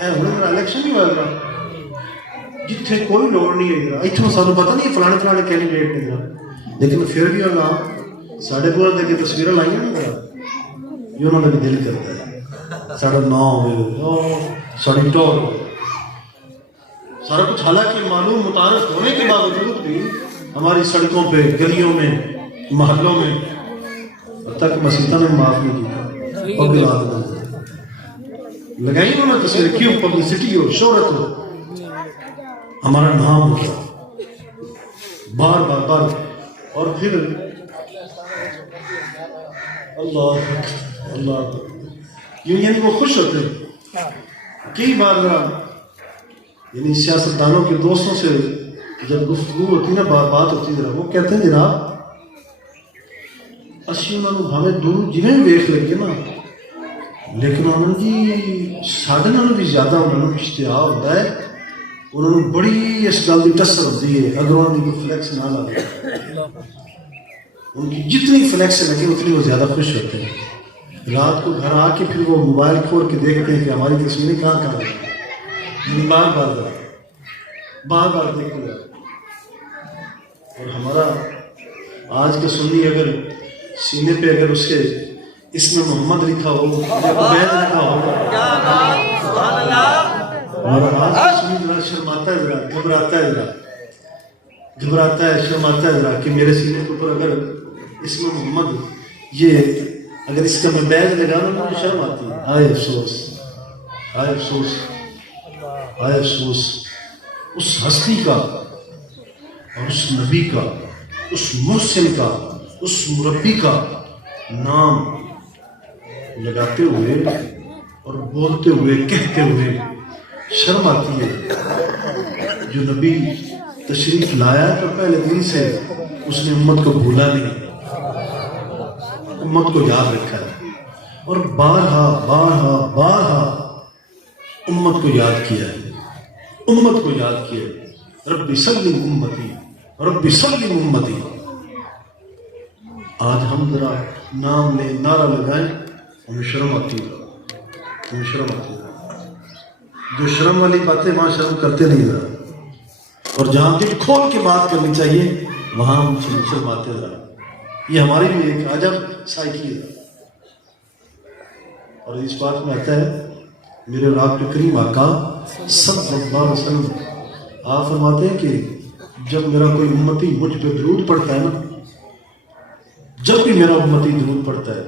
اے ہوں میرا الیکشن نہیں ہوا رہا جتنے کوئی لوڑ نہیں ہے، اتنا سانو پتہ نہیں فلانے فلانے کینڈیڈیٹ نے جا، لیکن پھر بھی اللہ ساڑھے کو دے کے تصویریں لائیں نا یہ انہوں نے بھی دل کرتا ہے ساڑھا نام ہوئے ساڑھی ٹور سارا کچھ، حالانکہ معلوم متعارف ہونے کے باوجود بھی ہماری سڑکوں پہ، گلیوں میں، محلوں میں، حتیٰ کہ مسیحوں نے معاف نہیں کی، پبلک لگائی انہوں نے تصویر، کیوں؟ پبلسٹی ہو، شہرت ہو، ہمارا نام ہو، بار بار بار، اور پھر اللہ اللہ یوں یعنی وہ خوش ہوتے ہیں۔ کئی بار یعنی سیاستدانوں کے دوستوں سے جب گفتگو ہوتی نا، بات ہوتی ذرا، وہ کہتے ہیں جناب اسی انہوں نے بھاوے دور جنہیں بھی ویخ لگے نا، لیکن انہوں جی ساڑھے نالوں بھی زیادہ انہوں نے اشتہا ہوتا ہے، انہوں نے بڑی اس گل کی ٹسر ہوتی ہے اگر انہوں نے کوئی فلیکس نہ لا دے، ان کی جتنی فلیکس لگے اتنی وہ زیادہ خوش ہوتے ہیں۔ رات کو گھر آ کے پھر وہ موبائل کھول کے دیکھتے ہیں کہ ہماری تصویریں کہاں کہاں ہیں، بار بار دیکھتے ہیں۔ اور ہمارا آج کا سنی اگر سینے پہ اگر اس کے اس میں محمد لکھا ہو، عبید لکھا ہو، اور آج کا سنی ذرا شرماتا ہے، ذرا گھبراتا ہے، ذرا گھبراتا ہے، شرماتا ہے ذرا کہ میرے سینے کے اوپر اگر اس میں محمد یہ اگر اس کا میں بیج لگانا مجھے شرم آتی ہے۔ ہائے افسوس، ہائے افسوس، ہائے افسوس اس ہستی کا اور اس نبی کا، اس محسن کا، اس مربی کا نام لگاتے ہوئے اور بولتے ہوئے، کہتے ہوئے شرم آتی ہے۔ جو نبی تشریف لایا تو پہلے دن سے اس نے امت کو بھولا نہیں، امت کو یاد رکھا ہے، اور بارہا بارہا بارہا امت کو یاد کیا ہے، امت کو یاد کیا ہے۔ ربی سلم امتی، ربی سلم امتی۔ آج ہم ذرا نام لیں، نعرہ لگائیں، ہمیں شرم آتی ہے، ہمیں شرم آتی ہے۔ جو شرم والی باتیں وہاں شرم کرتے نہیں ذرا، اور جہاں دل کھول کے بات کرنی چاہیے وہاں ہم شرماتے ذرا۔ یہ ہماری بھی ایک عجب سائیکی ہے۔ اور اس بات میں آتا ہے میرے اور آپ کے کریم آقا صلی اللہ علیہ وسلم آپ فرماتے ہیں کہ جب میرا کوئی امتی مجھ پہ درود پڑھتا ہے نا، جب بھی میرا امتی درود پڑھتا ہے،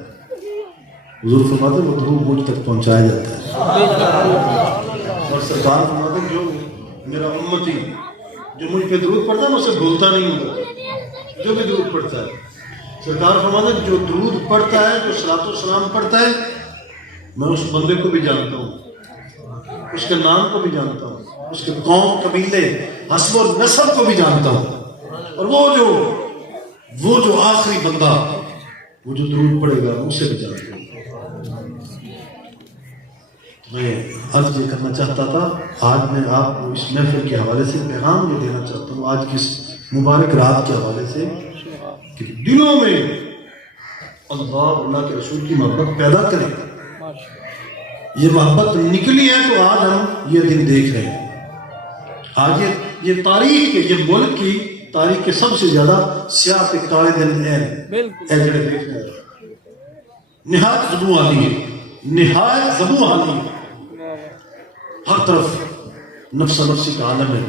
حضور فرماتے ہیں وہ درود مجھ تک پہنچایا جاتا ہے۔ اور سرکار فرماتے ہیں جو میرا امتی جو مجھ پہ درود پڑھتا ہے میں اسے بھولتا نہیں ہوں، جو بھی درود پڑھتا ہے۔ سرکار فرماتے ہیں جو درود پڑھتا ہے، جو صلاۃ و سلام پڑھتا ہے، میں اس بندے کو بھی جانتا ہوں، اس کے نام کو بھی جانتا ہوں، اس کے قوم، قبیلے، حسب و نسب کو بھی جانتا ہوں، اور وہ جو وہ جو آخری بندہ وہ جو درود پڑے گا اسے بچا دے گا۔ میں عرض یہ کرنا چاہتا تھا، آج میں آپ کو اس محفل کے حوالے سے پیغام یہ دینا چاہتا ہوں، آج کی اس مبارک رات کے حوالے سے، کہ دلوں میں اللہ اور اللہ کے رسول کی محبت پیدا کریں۔ یہ محبت نکلی ہے تو آج ہم یہ دن دیکھ رہے ہیں۔ آج یہ تاریخ کے، یہ ملک کی تاریخ کے سب سے زیادہ سیاہ تے کالے دن ہیں جڑے دیکھ رہے ہیں۔ نہایت زبوں حالی ہے، نہایت زبوں حالی ہے، ہر طرف نفس نفسی کا عالم ہے،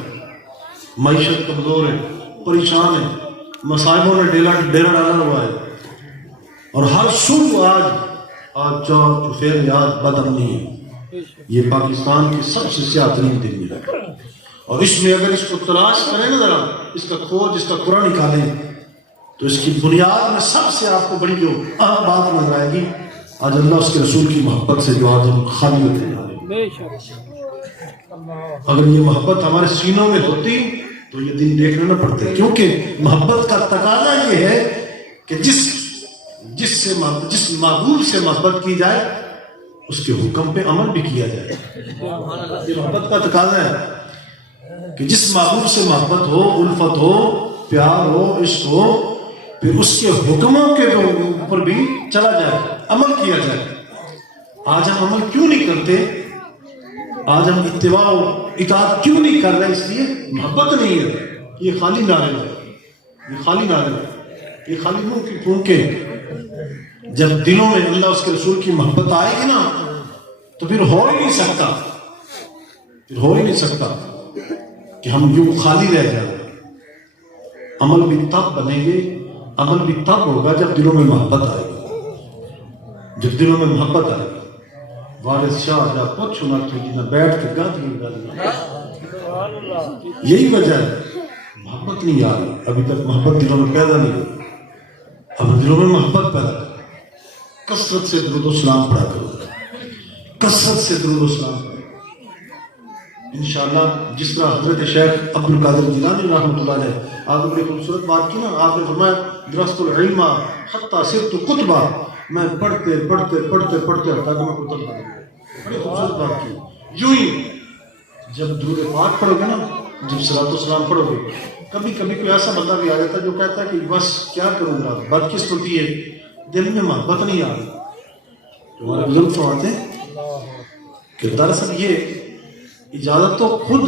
معیشت کمزور ہے، پریشان ہے، مصائبوں نے ڈیرا ڈالا ہوا ہے، اور ہر سو آج چور چفیر آج بد امنی ہے۔ یہ پاکستان کی سب سے سیاہ ترین دن ہے، اور اس میں اگر اس کو تلاش کریں نا ذرا، اس کا کھوج، اس کا قرآن نکالیں، تو اس کی بنیاد میں سب سے آپ کو بڑی جو اہم بات نظر آئے گی، آج اللہ اس کے رسول کی محبت سے جو آج ہم خالی ہوتے ہیں۔ اگر یہ محبت ہمارے سینوں میں ہوتی تو یہ دن دیکھنا نہ پڑتے، کیونکہ محبت کا تقاضا یہ ہے کہ جس معبود سے محبت کی جائے اس کے حکم پہ عمل بھی کیا جائے۔ یہ محبت کا تقاضا ہے کہ جس معبود سے محبت ہو، الفت ہو، پیار ہو، عشق ہو، پھر اس کے حکموں کے اوپر بھی چلا جائے، عمل کیا جائے۔ آج ہم عمل کیوں نہیں کرتے؟ آج ہم اتباع و اطاعت کیوں نہیں کر رہے؟ اس لیے محبت نہیں ہے۔ یہ خالی نعرے ہے، یہ خالی نعرے ہے، یہ خالی منہ کی پھونکیں۔ جب دلوں میں اللہ اس کے رسول کی محبت آئے گی نا تو پھر ہو ہی نہیں سکتا کہ ہم یوں خالی رہ جائیں۔ عمل بھی تب بنیں گے، عمل بھی تب ہوگا جب دلوں میں محبت آئے گی، جب دلوں میں محبت آئے گی۔ وارث شاہ جا پوچھ نہ تجھی نہ بیٹھ کے گاتی گالی، یہی وجہ ہے محبت نہیں آ رہی، ابھی تک محبت دلوں میں پیدا نہیں ہوئی۔ اب دلوں میں محبت پیدا کرو، کثرت سے درود و سلام پڑھا کرو، کثرت سے درود و سلام پڑھا کرو۔ انشاءاللہ جس طرح حضرت شیخ عبد القادر جیلانی رحمۃ اللہ علیہ، آپ نے بڑی خوبصورت بات کی نا، آپ نے فرمایا درست العلم حتی صرت قطبہ، میں پڑھتے حتیٰ کہ میں قطب بن گیا۔ بڑی خوبصورت بات کی۔ یوں ہی جب درود پاک پڑھو گے نا، جب صلاۃ و سلام پڑھو گے، کبھی کوئی ایسا بندہ بھی آ جاتا ہے جو کہتا ہے کہ بس کیا کروں گا، بدقسمتی ہے، دل میں محبت نہیں آ رہی۔ تمہارے بزرگ فرماتے ہیں کہ دراصل یہ اجازت تو خود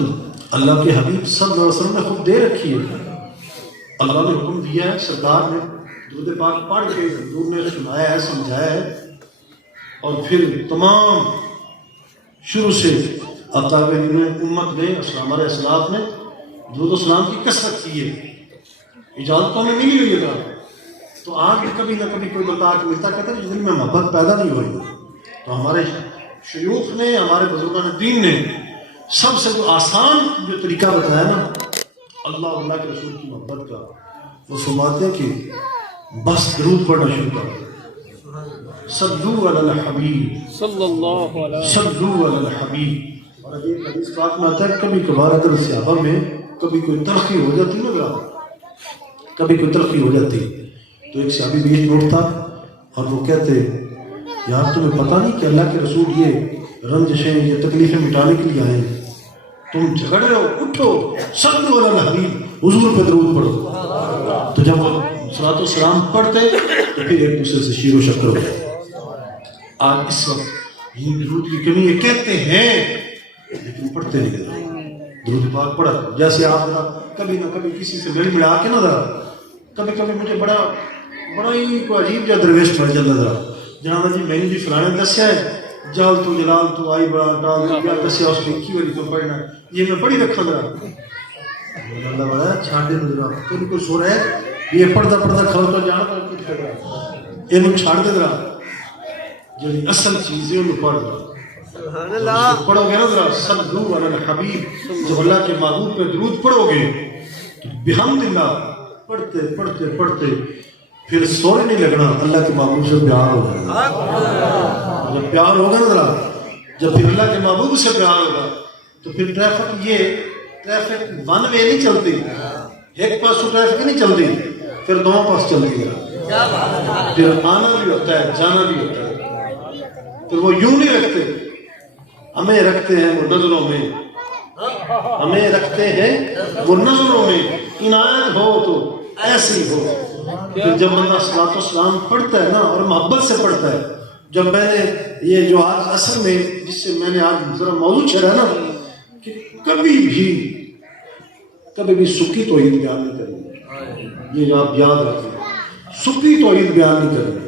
اللہ کے حبیب صلی اللہ علیہ وسلم نے خود دے رکھی ہے۔ اللہ نے حکم دیا ہے، سرکار نے درود پاک پڑھ کے حضور نے سنایا ہے، سمجھایا ہے، اور پھر تمام شروع سے اقابر امت نے، ہمارے اسلاف نے درود و سلام کی کثرت کی ہے، اجازتوں میں ملی ہوئی ہے۔ تو آج بھی کبھی نہ کبھی کوئی بندہ آ کے ملتا کہتا ہے دل میں محبت پیدا نہیں ہوئی۔ تو ہمارے شیوخ نے، ہمارے بزرگان دین نے سب سے جو آسان جو طریقہ بتایا نا اللہ اور اللہ کے رسول کی محبت کا، وہ فرماتے ہیں کہ بس درود پڑھنا شروع کر دو، صلو علی الحبیب صلی اللہ علیہ صلو علی الحبیب۔ اور ایک حدیث پاک میں آتا ہے کبھی کبھار اگر صحابہ میں کبھی کوئی تلخی ہو جاتی نا، کبھی کوئی تلخی ہو جاتی تو ایک صحابی بھی ایک نوٹ تھا اور وہ کہتے یار تمہیں پتہ نہیں کہ اللہ کے رسول یہ رنجشیں، یہ تکلیفیں مٹانے کے لیے آئے ہیں، تم جھگڑ رہے ہو، اٹھو صلو علی الحبیب، حضور پہ درود پڑھو۔ تو جب وہ صلاۃ و سلام پڑھتے تو پھر ایک دوسرے سے شیر و شکر ہوتے۔ آج اس وقت یہ درود کی کمی یہ کہتے ہیں لیکن پڑھتے نہیں۔ درود پاک پڑھا جیسے آپ کبھی نہ کبھی کسی سے ملا کے نہ ذرا، کبھی مجھے بڑا ہی کوئی عجیب جا درویش پڑ جاتا ذرا، جہاں جی میں نے جی فلانے دسیا ہے جال تو جلال تو آئی بڑا ٹال کیا دسیا اس کو کی بڑی تو پڑھنا یہ میں پڑھی رکھا ذرا۔ اللہ بڑا چھاڑ دے ذرا، کوئی سو رہا ہے یہ پڑھتا کھڑا تو جانا تو کچھ کر رہا ہے، یہ چھاڑ دے ذرا، جو اصل چیز ہے انہوں پڑھ دو، پڑھو گے نا ذرا صلو علی الحبیب، جب اللہ کے محبوب پہ درود پڑھو گے تو بحمدللہ پڑھتے پھر سونے نہیں لگنا، اللہ کے محبوب سے پیار ہو جائے گا۔ جب پیار ہوگا نا ذرا، جب پھر اللہ کے محبوب سے پیار ہوگا تو پھر ٹریفک ون وے نہیں چلتی، ایک پاسوں ٹریفک نہیں چلتی، پھر دونوں پاس چل گیا، پھر آنا بھی ہوتا ہے جانا بھی ہوتا ہے، پھر وہ یوں نہیں رکھتے، ہمیں رکھتے ہیں وہ نظروں میں، ہمیں رکھتے ہیں وہ نظروں میں، عنایت ہو تو ایسی ہو۔ پھر جب بندہ صلاۃ و سلام پڑھتا ہے نا اور محبت سے پڑھتا ہے، جب میں نے یہ جو آج اصل میں جس سے میں نے آج ذرا موضوع چھڑا نا کہ کبھی بھی سکی توحید بیان نہیں کرنی، یہ آپ یاد رکھیں، سکی توحید بیان نہیں کرنی،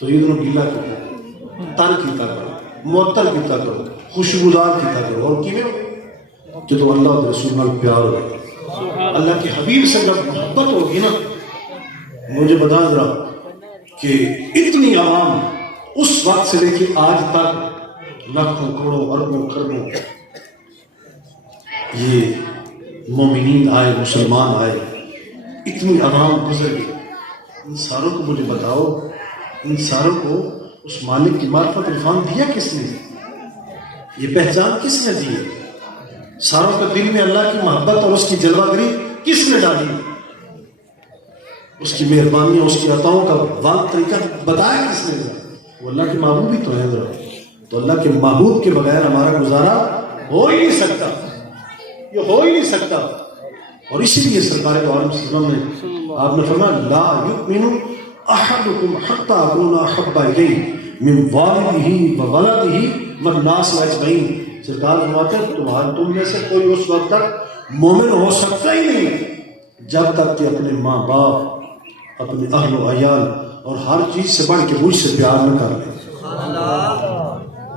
توحید نو گیلا کرو، تر کیتا کرو، معطل کیتا کرو، خوشبودار کیتا کرو، اور کیوں جب اللہ اور رسول نال پیار ہوگا، اللہ کے حبیب سے جب محبت ہوگی نا، مجھے بتا ذرا کہ اتنی عوام اس وقت سے لے کے آج تک لاکھوں کروڑوں اربوں خربوں یہ مومنین آئے، مسلمان آئے، اتنی عوام گزر گئی، ان ساروں کو مجھے بتاؤ، ان ساروں کو اس مالک کی معرفت عرفان دیا کس نے؟ یہ پہچان کس نے دی؟ ساروں کے دل میں اللہ کی محبت اور اس کی جلوہ گری کس نے ڈالی؟ اس کی مہربانی، اس کی عطاؤں کا واضح طریقہ بتایا کس نے؟ وہ اللہ کے محبوب ہی تو ہے ذرا، تو اللہ کے محبوب کے بغیر ہمارا گزارا ہو ہی نہیں سکتا، یہ ہو ہی نہیں سکتا۔ اور اسی لیے سرکار دو عالم صلی اللہ علیہ وسلم نے آپ نے فرمایا لا یؤمن احدکم حتی اکون احب الیہ من والدہ وولدہ والناس اجمعین۔ سرکار فرماتے ہیں تم میں سے کوئی اس وقت تک مومن ہو سکتا ہی نہیں جب تک کہ اپنے ماں باپ، اپنے اہل و عیال اور ہر چیز سے بڑھ کے مجھ سے پیار نہ کر لے،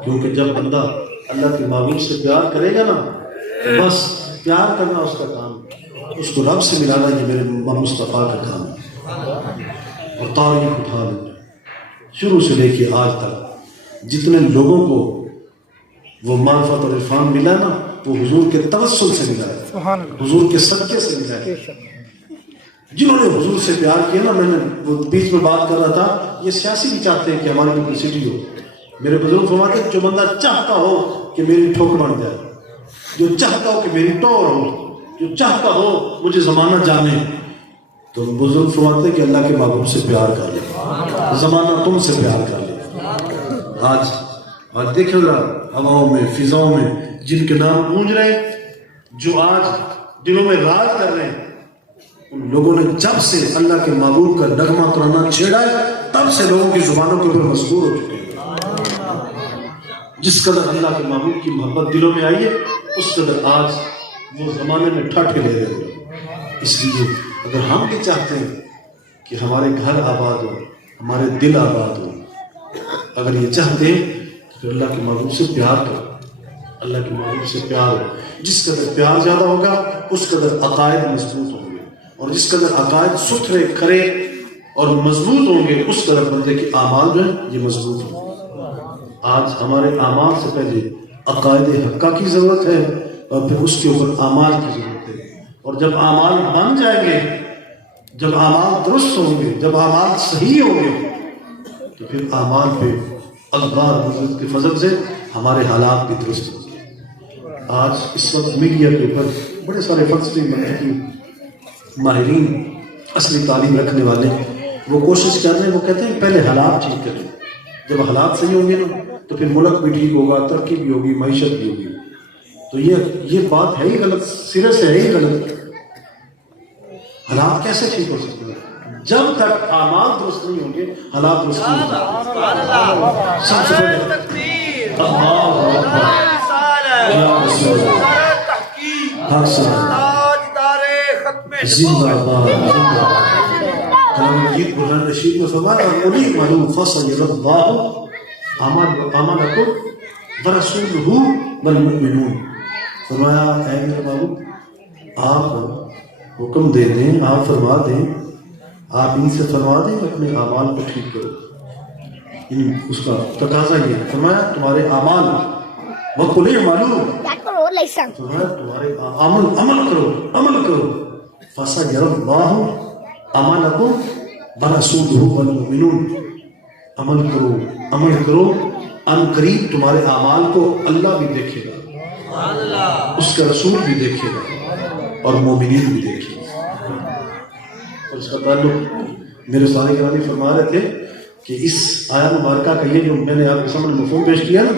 کیونکہ جب بندہ اللہ کے محبوب سے پیار کرے گا نا، بس پیار کرنا اس کا کام، اس کو رب سے ملانا یہ میرے مصطفیٰ کا کام ہے۔ اور تاریخ اٹھا لیں شروع سے لے کے آج تک جتنے لوگوں کو وہ معرفت اور عرفان ملا نا، وہ حضور کے توسل سے ملا ہے، حضور کے صدقے سے ملا ہے۔ جنہوں نے حضور سے پیار کیا نا، میں نے وہ بیچ میں بات کر رہا تھا، یہ سیاسی بھی چاہتے ہیں کہ ہماری پبلسٹی ہو۔ میرے بزرگ فرماتے ہیں جو بندہ چاہتا ہو کہ میری ٹھوک بن جائے، جو چاہتا ہو کہ میری ٹور ہو، جو چاہتا ہو مجھے زمانہ جانے، تو بزرگ فرماتے ہیں کہ اللہ کے محبوب سے پیار کر لے، زمانہ تم سے پیار کر لے۔ آج دیکھیں ذرا ہواؤں میں، فضاؤں میں جن کے نام گونج رہے ہیں، جو آج دلوں میں راج کر رہے ہیں، ان لوگوں نے جب سے اللہ کے محبوب کا نغمہ ترانا چھیڑا ہے، تب سے لوگوں کی زبانوں کے اوپر مجبور ہو چکے ہیں۔ جس قدر اللہ کے محبوب کی محبت دلوں میں آئی ہے، اس قدر آج وہ زمانے میں ٹھاٹھے لے رہے ہیں۔ اس لیے اگر ہم بھی چاہتے ہیں کہ ہمارے گھر آباد ہو، ہمارے دل آباد ہو، اگر یہ چاہتے ہیں تو پھر اللہ کے محبوب سے پیار کرو، اللہ کے محبوب سے پیار ہو۔ جس قدر پیار زیادہ ہوگا اس قدر عقائد مضبوط ہوں گے، اور جس قدر عقائد ستھرے کھرے اور مضبوط ہوں گے اس قدر بندے کے اعمال جو ہیں یہ مضبوط ہوں گے۔ آج ہمارے اعمال سے پہلے عقائد حقہ کی ضرورت ہے، اور پھر اس کے اوپر اعمال کی ضرورت ہے۔ اور جب اعمال بن جائیں گے، جب اعمال درست ہوں گے، جب اعمال صحیح ہوں گے، تو پھر اعمال پہ اللہ کے فضل سے ہمارے حالات بھی درست ہوں گے۔ آج اس وقت میڈیا کے اوپر بڑے سارے فلسفی منطقی ماہرین، اصلی تعلیم رکھنے والے، وہ کوشش کر رہے ہیں، وہ کہتے ہیں پہلے حالات ٹھیک کریں، جب حالات صحیح ہوں گے نا تو پھر ملک بھی ٹھیک ہوگا، ترقی بھی ہوگی، معیشت بھی ہوگی۔ تو یہ بات ہے ہی غلط، سرے سے ہے ہی غلط۔ حالات کیسے ٹھیک ہو سکتے ہیں؟ جب تک اعمال درست نہیں ہوں گے حالات درست نہیں ہوں گے۔ سب سے پہلے زندہ باد کلام مجید قرآن رشید میں فرمایا قُلِ اعْمَلُوا فَسَيَرَى اللَّهُ عَمَلَكُمْ وَرَسُولُهُ وَالْمُؤْمِنُونَ۔ فرمایا اے میرے محبوب آپ حکم دے دیں، آپ فرما دیں، آپ ان سے فرما دیں کہ اپنے اعمال کو ٹھیک کرو، اس کا تقاضا یہ ہے۔ فرمایا تمہارے اعمال وَقُلِ اعْمَلُوا، فرمایا تمہارے عمل کرو فَسَيَرَى اللَّهُ عَمَلَكُمْ وَرَسُولُهُ وَالْمُؤْمِنُونَ۔ عمل کرو، ان قریب تمہارے اعمال کو اللہ بھی دیکھے گا، اس کا رسول بھی دیکھے گا، اور مومنین بھی دیکھے گا۔ اس کا تعلق میرے سارے گرامی فرما رہے تھے کہ اس آیت مبارکہ کا یہ جو میں نے آپ کے سامنے مفہوم پیش کیا نا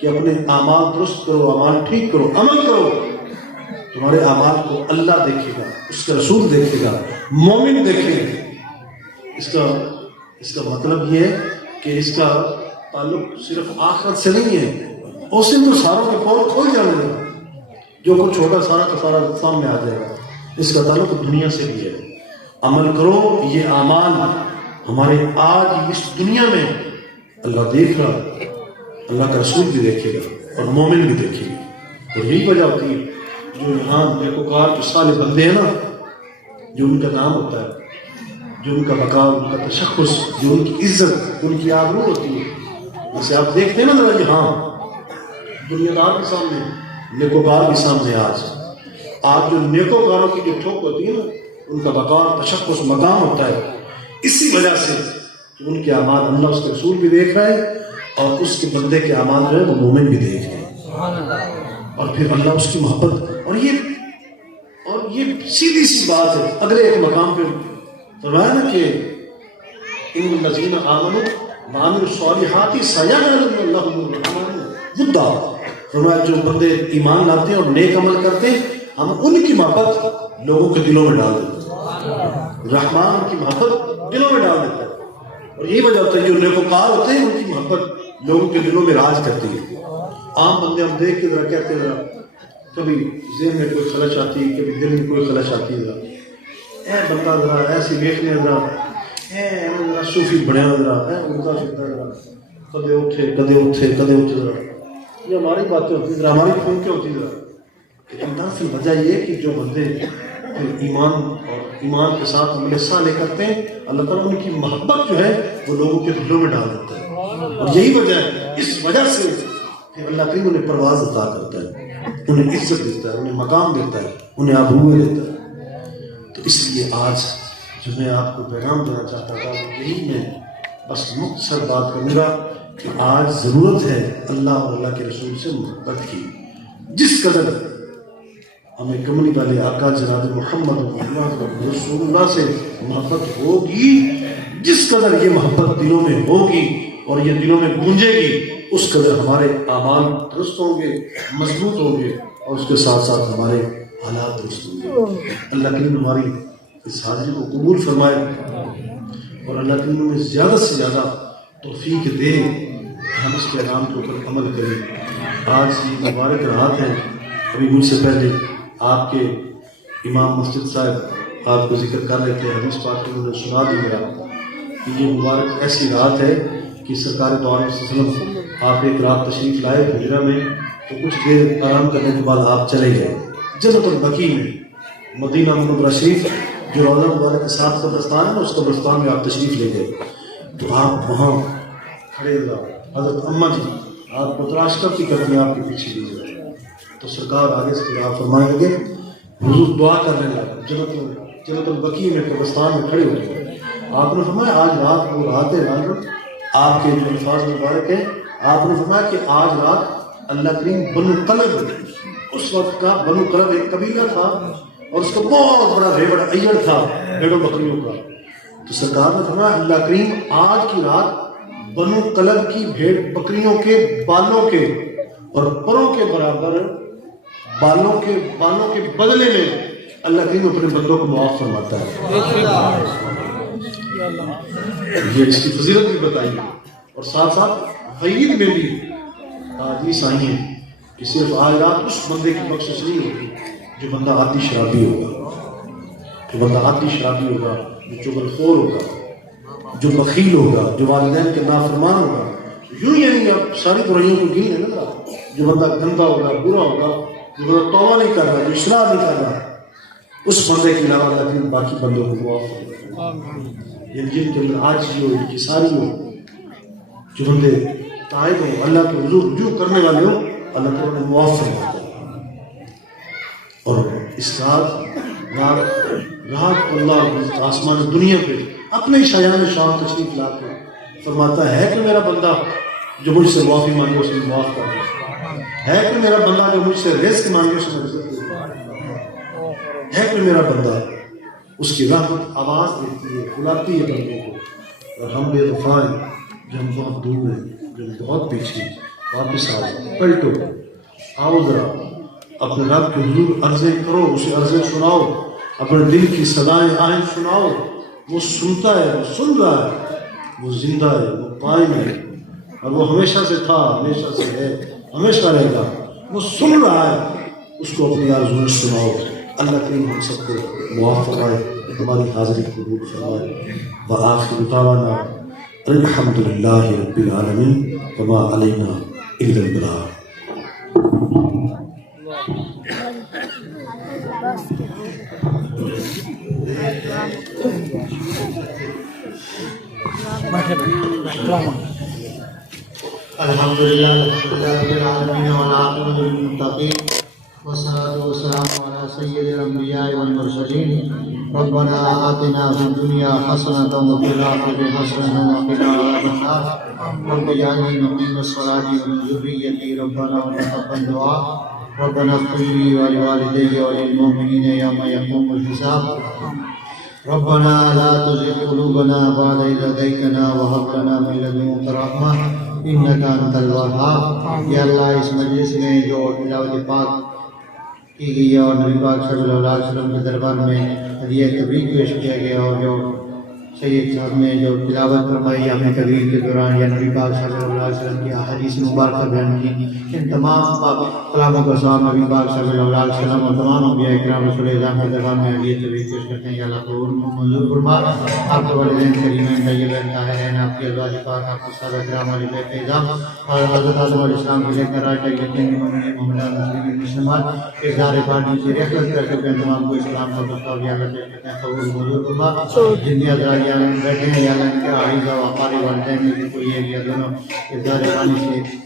کہ اپنے اعمال درست کرو، اعمال ٹھیک کرو، عمل کرو، تمہارے اعمال کو اللہ دیکھے گا، اس کا رسول دیکھے گا، مومن دیکھے گا۔ اس کا مطلب یہ ہے کہ اس کا تعلق صرف آخرت سے نہیں ہے، اس دن تو ساروں کے پور کھول جانے گا، جو کچھ ہوگا سارا کا سارا سامنے آ جائے گا۔ اس کا تعلق دنیا سے بھی ہے۔ عمل کرو، یہ اعمال ہمارے آج اس دنیا میں اللہ دیکھ رہا ہے، اللہ کا رسول بھی دیکھے گا اور مومن بھی دیکھے گا۔ اور یہی وجہ ہوتی ہے جو یہاں نیکوکار جو صالح بندے ہیں نا، جو ان کا نام ہوتا ہے، جو ان کا وقار، ان کا تشخص، جو ان کی عزت، ان کی آبرو ہوتی ہے، جیسے آپ دیکھتے ہیں نا ذرا یہاں دنیا دار کے سامنے، نیکوکار کے سامنے آج جو نیکوکاروں کی جو ٹھوک ہوتی ہے نا، ان کا وقار، تشخص، مقام ہوتا ہے، اسی وجہ سے کہ ان کے اعمال اللہ اس کے رسول بھی دیکھ رہا ہے اور اس کے بندے کے اعمال جو ہے وہ مومن بھی دیکھ رہے ہیں، اور پھر اللہ اس کی محبت، اور یہ سیدھی سی بات ہے۔ اگلے ایک مقام پہ فرمایا نا کہ ان الذین آمنوا وعملوا الصالحات سیجعل لهم الرحمن ودا، فرمایا جو بندے ایمان لاتے ہیں اور نیک عمل کرتے ہیں ہم ان کی محبت لوگوں کے دلوں میں ڈال دیتے ہیں، رحمان کی محبت دلوں میں ڈال دیتا ہے۔ اور یہی وجہ ہوتا ہے جو نیکوکار ہوتے ہیں ان کی محبت لوگوں کے دلوں میں راج کرتی ہے۔ عام بندے ہم دیکھ کے ذرا کہتے ہیں، ذرا کبھی ذہن میں کوئی خلش آتی ہے، کبھی دل میں کوئی خلش آتی ہے، ذرا اے بندہ ذرا ایسے دیکھنے، ذرا ذرا صوفی بڑھیا، ذرا اڑتا پھرتا، ذرا کدے اٹھے ذرا یہ ہماری باتیں ہوتی ہیں، ذرا ہماری خون کے ہوتی ہے ذرا۔ لیکن دراصل وجہ یہ کہ جو بندے ایمان اور ایمان کے ساتھ عمل صالح کرتے ہیں، اللہ تعالیٰ ان کی محبت جو ہے وہ لوگوں کے دلوں میں ڈال دیتا ہے، اور یہی وجہ ہے، اس وجہ سے کہ اللہ کریم انہیں پرواز عطا کرتا ہے، انہیں عزت دیتا ہے، انہیں مقام دیتا ہے، انہیں آبروئے دیتا ہے۔ تو اس لیے آج جو میں آپ کو پیغام دینا چاہتا تھا یہی میں بس مختصر بات کروں گا کہ آج ضرورت ہے اللہ اور اللہ کے رسول سے محبت کی۔ جس قدر ہمیں کملی والے آقا جناب محمد رسول اللہ سے محبت ہوگی، جس قدر یہ محبت دلوں میں ہوگی اور یہ دلوں میں گونجے گی، اس قدر ہمارے اعمال درست ہوں گے، مضبوط ہوں گے، اور اس کے ساتھ ساتھ ہمارے حالات درست ہوں گے۔ اللہ کریم ہماری اس حاضری کو قبول فرمائے اور اللہ کریم ہمیں زیادہ سے زیادہ توفیق دے، ہم اس کے اعلان کے اوپر عمل کریں۔ آج یہ مبارک رات ہے، ابھی مجھ سے پہلے آپ کے امام مسجد صاحب آپ کو ذکر کر رہے تھے، حدیث پاک میں انہوں نے سنا دی میرا کہ یہ مبارک ایسی رات ہے کہ سرکار دو عالم صلی اللہ علیہ وسلم آپ ایک رات تشریف لائے حجرہ میں، تو کچھ دیر آرام کرنے کے بعد آپ چلے گئے جنت البقیع میں، مدینہ منورہ شریف جو روضہ مبارک کے ساتھ قبرستان ہے، اس قبرستان میں آپ تشریف لے گئے، تو آپ وہاں کھڑے رہا، حضرت اماں جی آپ کو تلاش کرتی کرتی آپ کے پیچھے لی جائے، تو سرکار آگے سے آپ فرمائیں لگے، حضور دعا کرنے لگے، جنت البقیع میں قبرستان میں کھڑے ہوئے، آپ نے فرمایا آج رات وہ رات ہے، آپ کے جو الفاظ مبارک ہیں، آپ نے فرمایا کہ آج رات اللہ کریم بنو قلب، اس وقت کا بنو قلب ایک قبیلہ تھا اور اس کا بہت بڑا ریوڑ ایڑ تھا بھیڑوں بکریوں کا، تو سرکار نے فرمایا اللہ کریم آج کی رات بنو قلب کی بھیڑ بکریوں کے بالوں کے اور پروں کے برابر بالوں کے بدلے میں اللہ کریم اپنے بندوں کو معاف فرماتا ہے۔ یہ اس کی فضیلت بھی بتائی اور ساتھ ساتھ وعید میں بھی حدیث آئی ہے کہ صرف آج رات اس بندے کی بخشش نہیں ہوگی جو بندہ عادی شرابی ہوگا، جو چغل خور ہوگا، جو بخیل ہوگا، جو والدین کے نافرمان ہوگا، یوں یعنی اب ساری برائیوں کو گن ہے نا، جو بندہ گندا ہوگا، برا ہوگا، جو بندہ توبہ نہیں کر رہا، جو اصلاح نہیں کر رہا، اس بندے کے علاوہ اللہ کریم باقی بندوں کو معاف کرے، یعنی جن کے اندر عاجزی ہو، ان کی ساری ہو، جو بندے تائب ہوں، اللہ کے حضور رجوع کرنے والے ہوں، اللہ تعالیٰ نے معاف فرماتا ہے۔ اور اس رات اللہ آسمان دنیا پہ اپنے شایان شان تشریف لا کے فرماتا ہے کہ میرا بندہ جو مجھ سے معافی مانگے اسے معاف کر دے، ہے کہ میرا بندہ جو مجھ سے رزق مانگے اسے رزق دے، ہے کہ میرا بندہ اس کی رحمت آواز دیتی ہے، بلاتی ہے بندوں کو. اور ہم بے وفا ہیں، جو ہم بہت دور ہیں، جو ہم بہت پیچھے ہیں. واپس آؤ، پلٹو، آؤ ذرا اپنے رب کے حضور عرضیں کرو، اسے عرضیں سناؤ، اپنے دل کی صدائیں آہیں سناؤ. وہ سنتا ہے، وہ سن رہا ہے، وہ زندہ ہے، وہ قائم ہے، اور وہ ہمیشہ سے تھا، ہمیشہ سے ہے، ہمیشہ رہے گا. وہ سن رہا ہے، اس کو اپنی آرزویں سناؤ. اللہ کریم ہم سب کو معاف فرمائے، ہماری حاضری قبول فرمائے. وآخر دعوانا الحمد للہ رب العالمین وما علینا الا البلاغ. الحمد لله رب العالمين والعاقبة للمتقين والصلاة والسلام على سيد الأنبياء والمرسلين. ربنا آتنا في الدنيا حسنة وفي الآخرة حسنة وقنا عذاب النار. رب اجعلني مقيم الصلاة ومن ذريتي ربنا وتقبل دعاء. ربنا اغفر لي ولوالدي وللمؤمنين يوم يقوم الحساب. ربنا لا تزغ قلوبنا بعد إذ هديتنا وهب لنا من لدنك رحمة إنك أنت الوهاب. یا اللہ اس مجلس میں جو تلاوت پاک کی گئی ہے اور نبی پاک صلی اللہ علیہ وسلم کے دربار میں ہدیہ تبریک پیش کیا گیا، اور جو سید صاحب نے جو تلاوت فرمائی ہمیں تبریک کے دوران یا نبی پاک صلی اللہ علیہ وسلم کی احادیث مبارکہ بیان کی، ان تمام کلاموں کا سوال نبی پاک صلی اللہ علیہ وسلم اور تمام انبیاء کرام رسول اعظم کے دربار میں ہدیہ تبریک پیش کرتے ہیں. یا اللہ کو منظور فرما. آپ کے والدین کریمین طیبین طاہرین، آپ کی ازواج پاک، آپ کے صحابہ کرام علیہ بیت اعظام اور حضرت آدم علیہ السلام کو لے کر آج تک یقین مومنین مومنات مسلمین مسلمات اظہار پاک سے رحمت کر کے تمام کو اسلام کا دستور یا اللہ کہتے ہیں قبول منظور فرما. جن حضرات یا بیٹھے ہیں یا اللہ ان کے عائزہ و اقارب والدین میں سے کوئی ایک یا دونوں اظہار پانی سے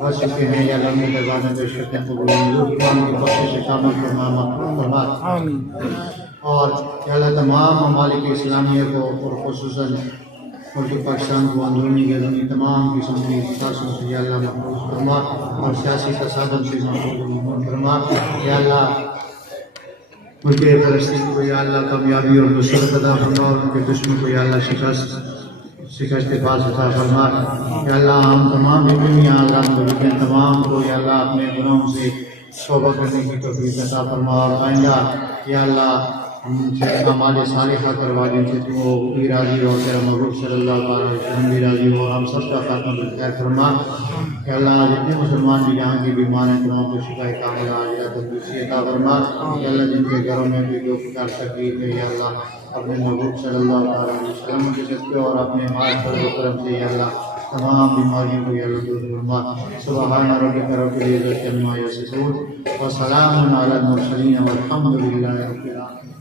بچ چکے ہیں یا اللہ ان کے دربار میں پیش کرتے ہیں قبول منظور فرما. ان کی بخشش سے شامل فرما، مغفرت فرما. اور یا اللہ تمام ممالک اسلامیہ کو اور خصوصاً ملک پاکستان کو اندرونی گیرونی تمام قسم کی فسادوں سے یا اللہ محفوظ فرما، اور سیاسی فسادوں سے محفوظ فرما. یا اللہ ملک فلسطین کو یا اللہ کامیابی اور نصرت عطا فرما، اور ان کے دشمن کو یا اللہ شکست باز عطا فرما. یا اللہ ہم تمام جتنے یا اللہ ملک تمام کو یا اللہ اپنے گناہوں سے توبہ کرنے کی توفیق عطا فرما، اور آئندہ یا اللہ ہم سے اعمال صالحہ کروا دیں کہ تو بھی راضی ہو، تیرا محبوب صلی اللہ علیہ وسلم بھی راضی ہو، ہم سب کا خاتمہ بالخیر فرما. یا اللہ جتنے مسلمان بھی جہاں کی بیمار ہیں تمام کو شفا کاملہ عاجلہ تندرستی عطا فرما. یا اللہ جن کے گھروں میں بھی جو فکر تکلیف ہے یا اللہ اپنے محبوب صلی اللہ علیہ وسلم کے صدقے اور اپنے مال فضل و کرم سے یا اللہ تمام بیماریوں کو یا اللہ دور فرما. سبحان ربک رب العزت عما یصفون وسلام علی المرسلین والحمد للہ رب العالمین.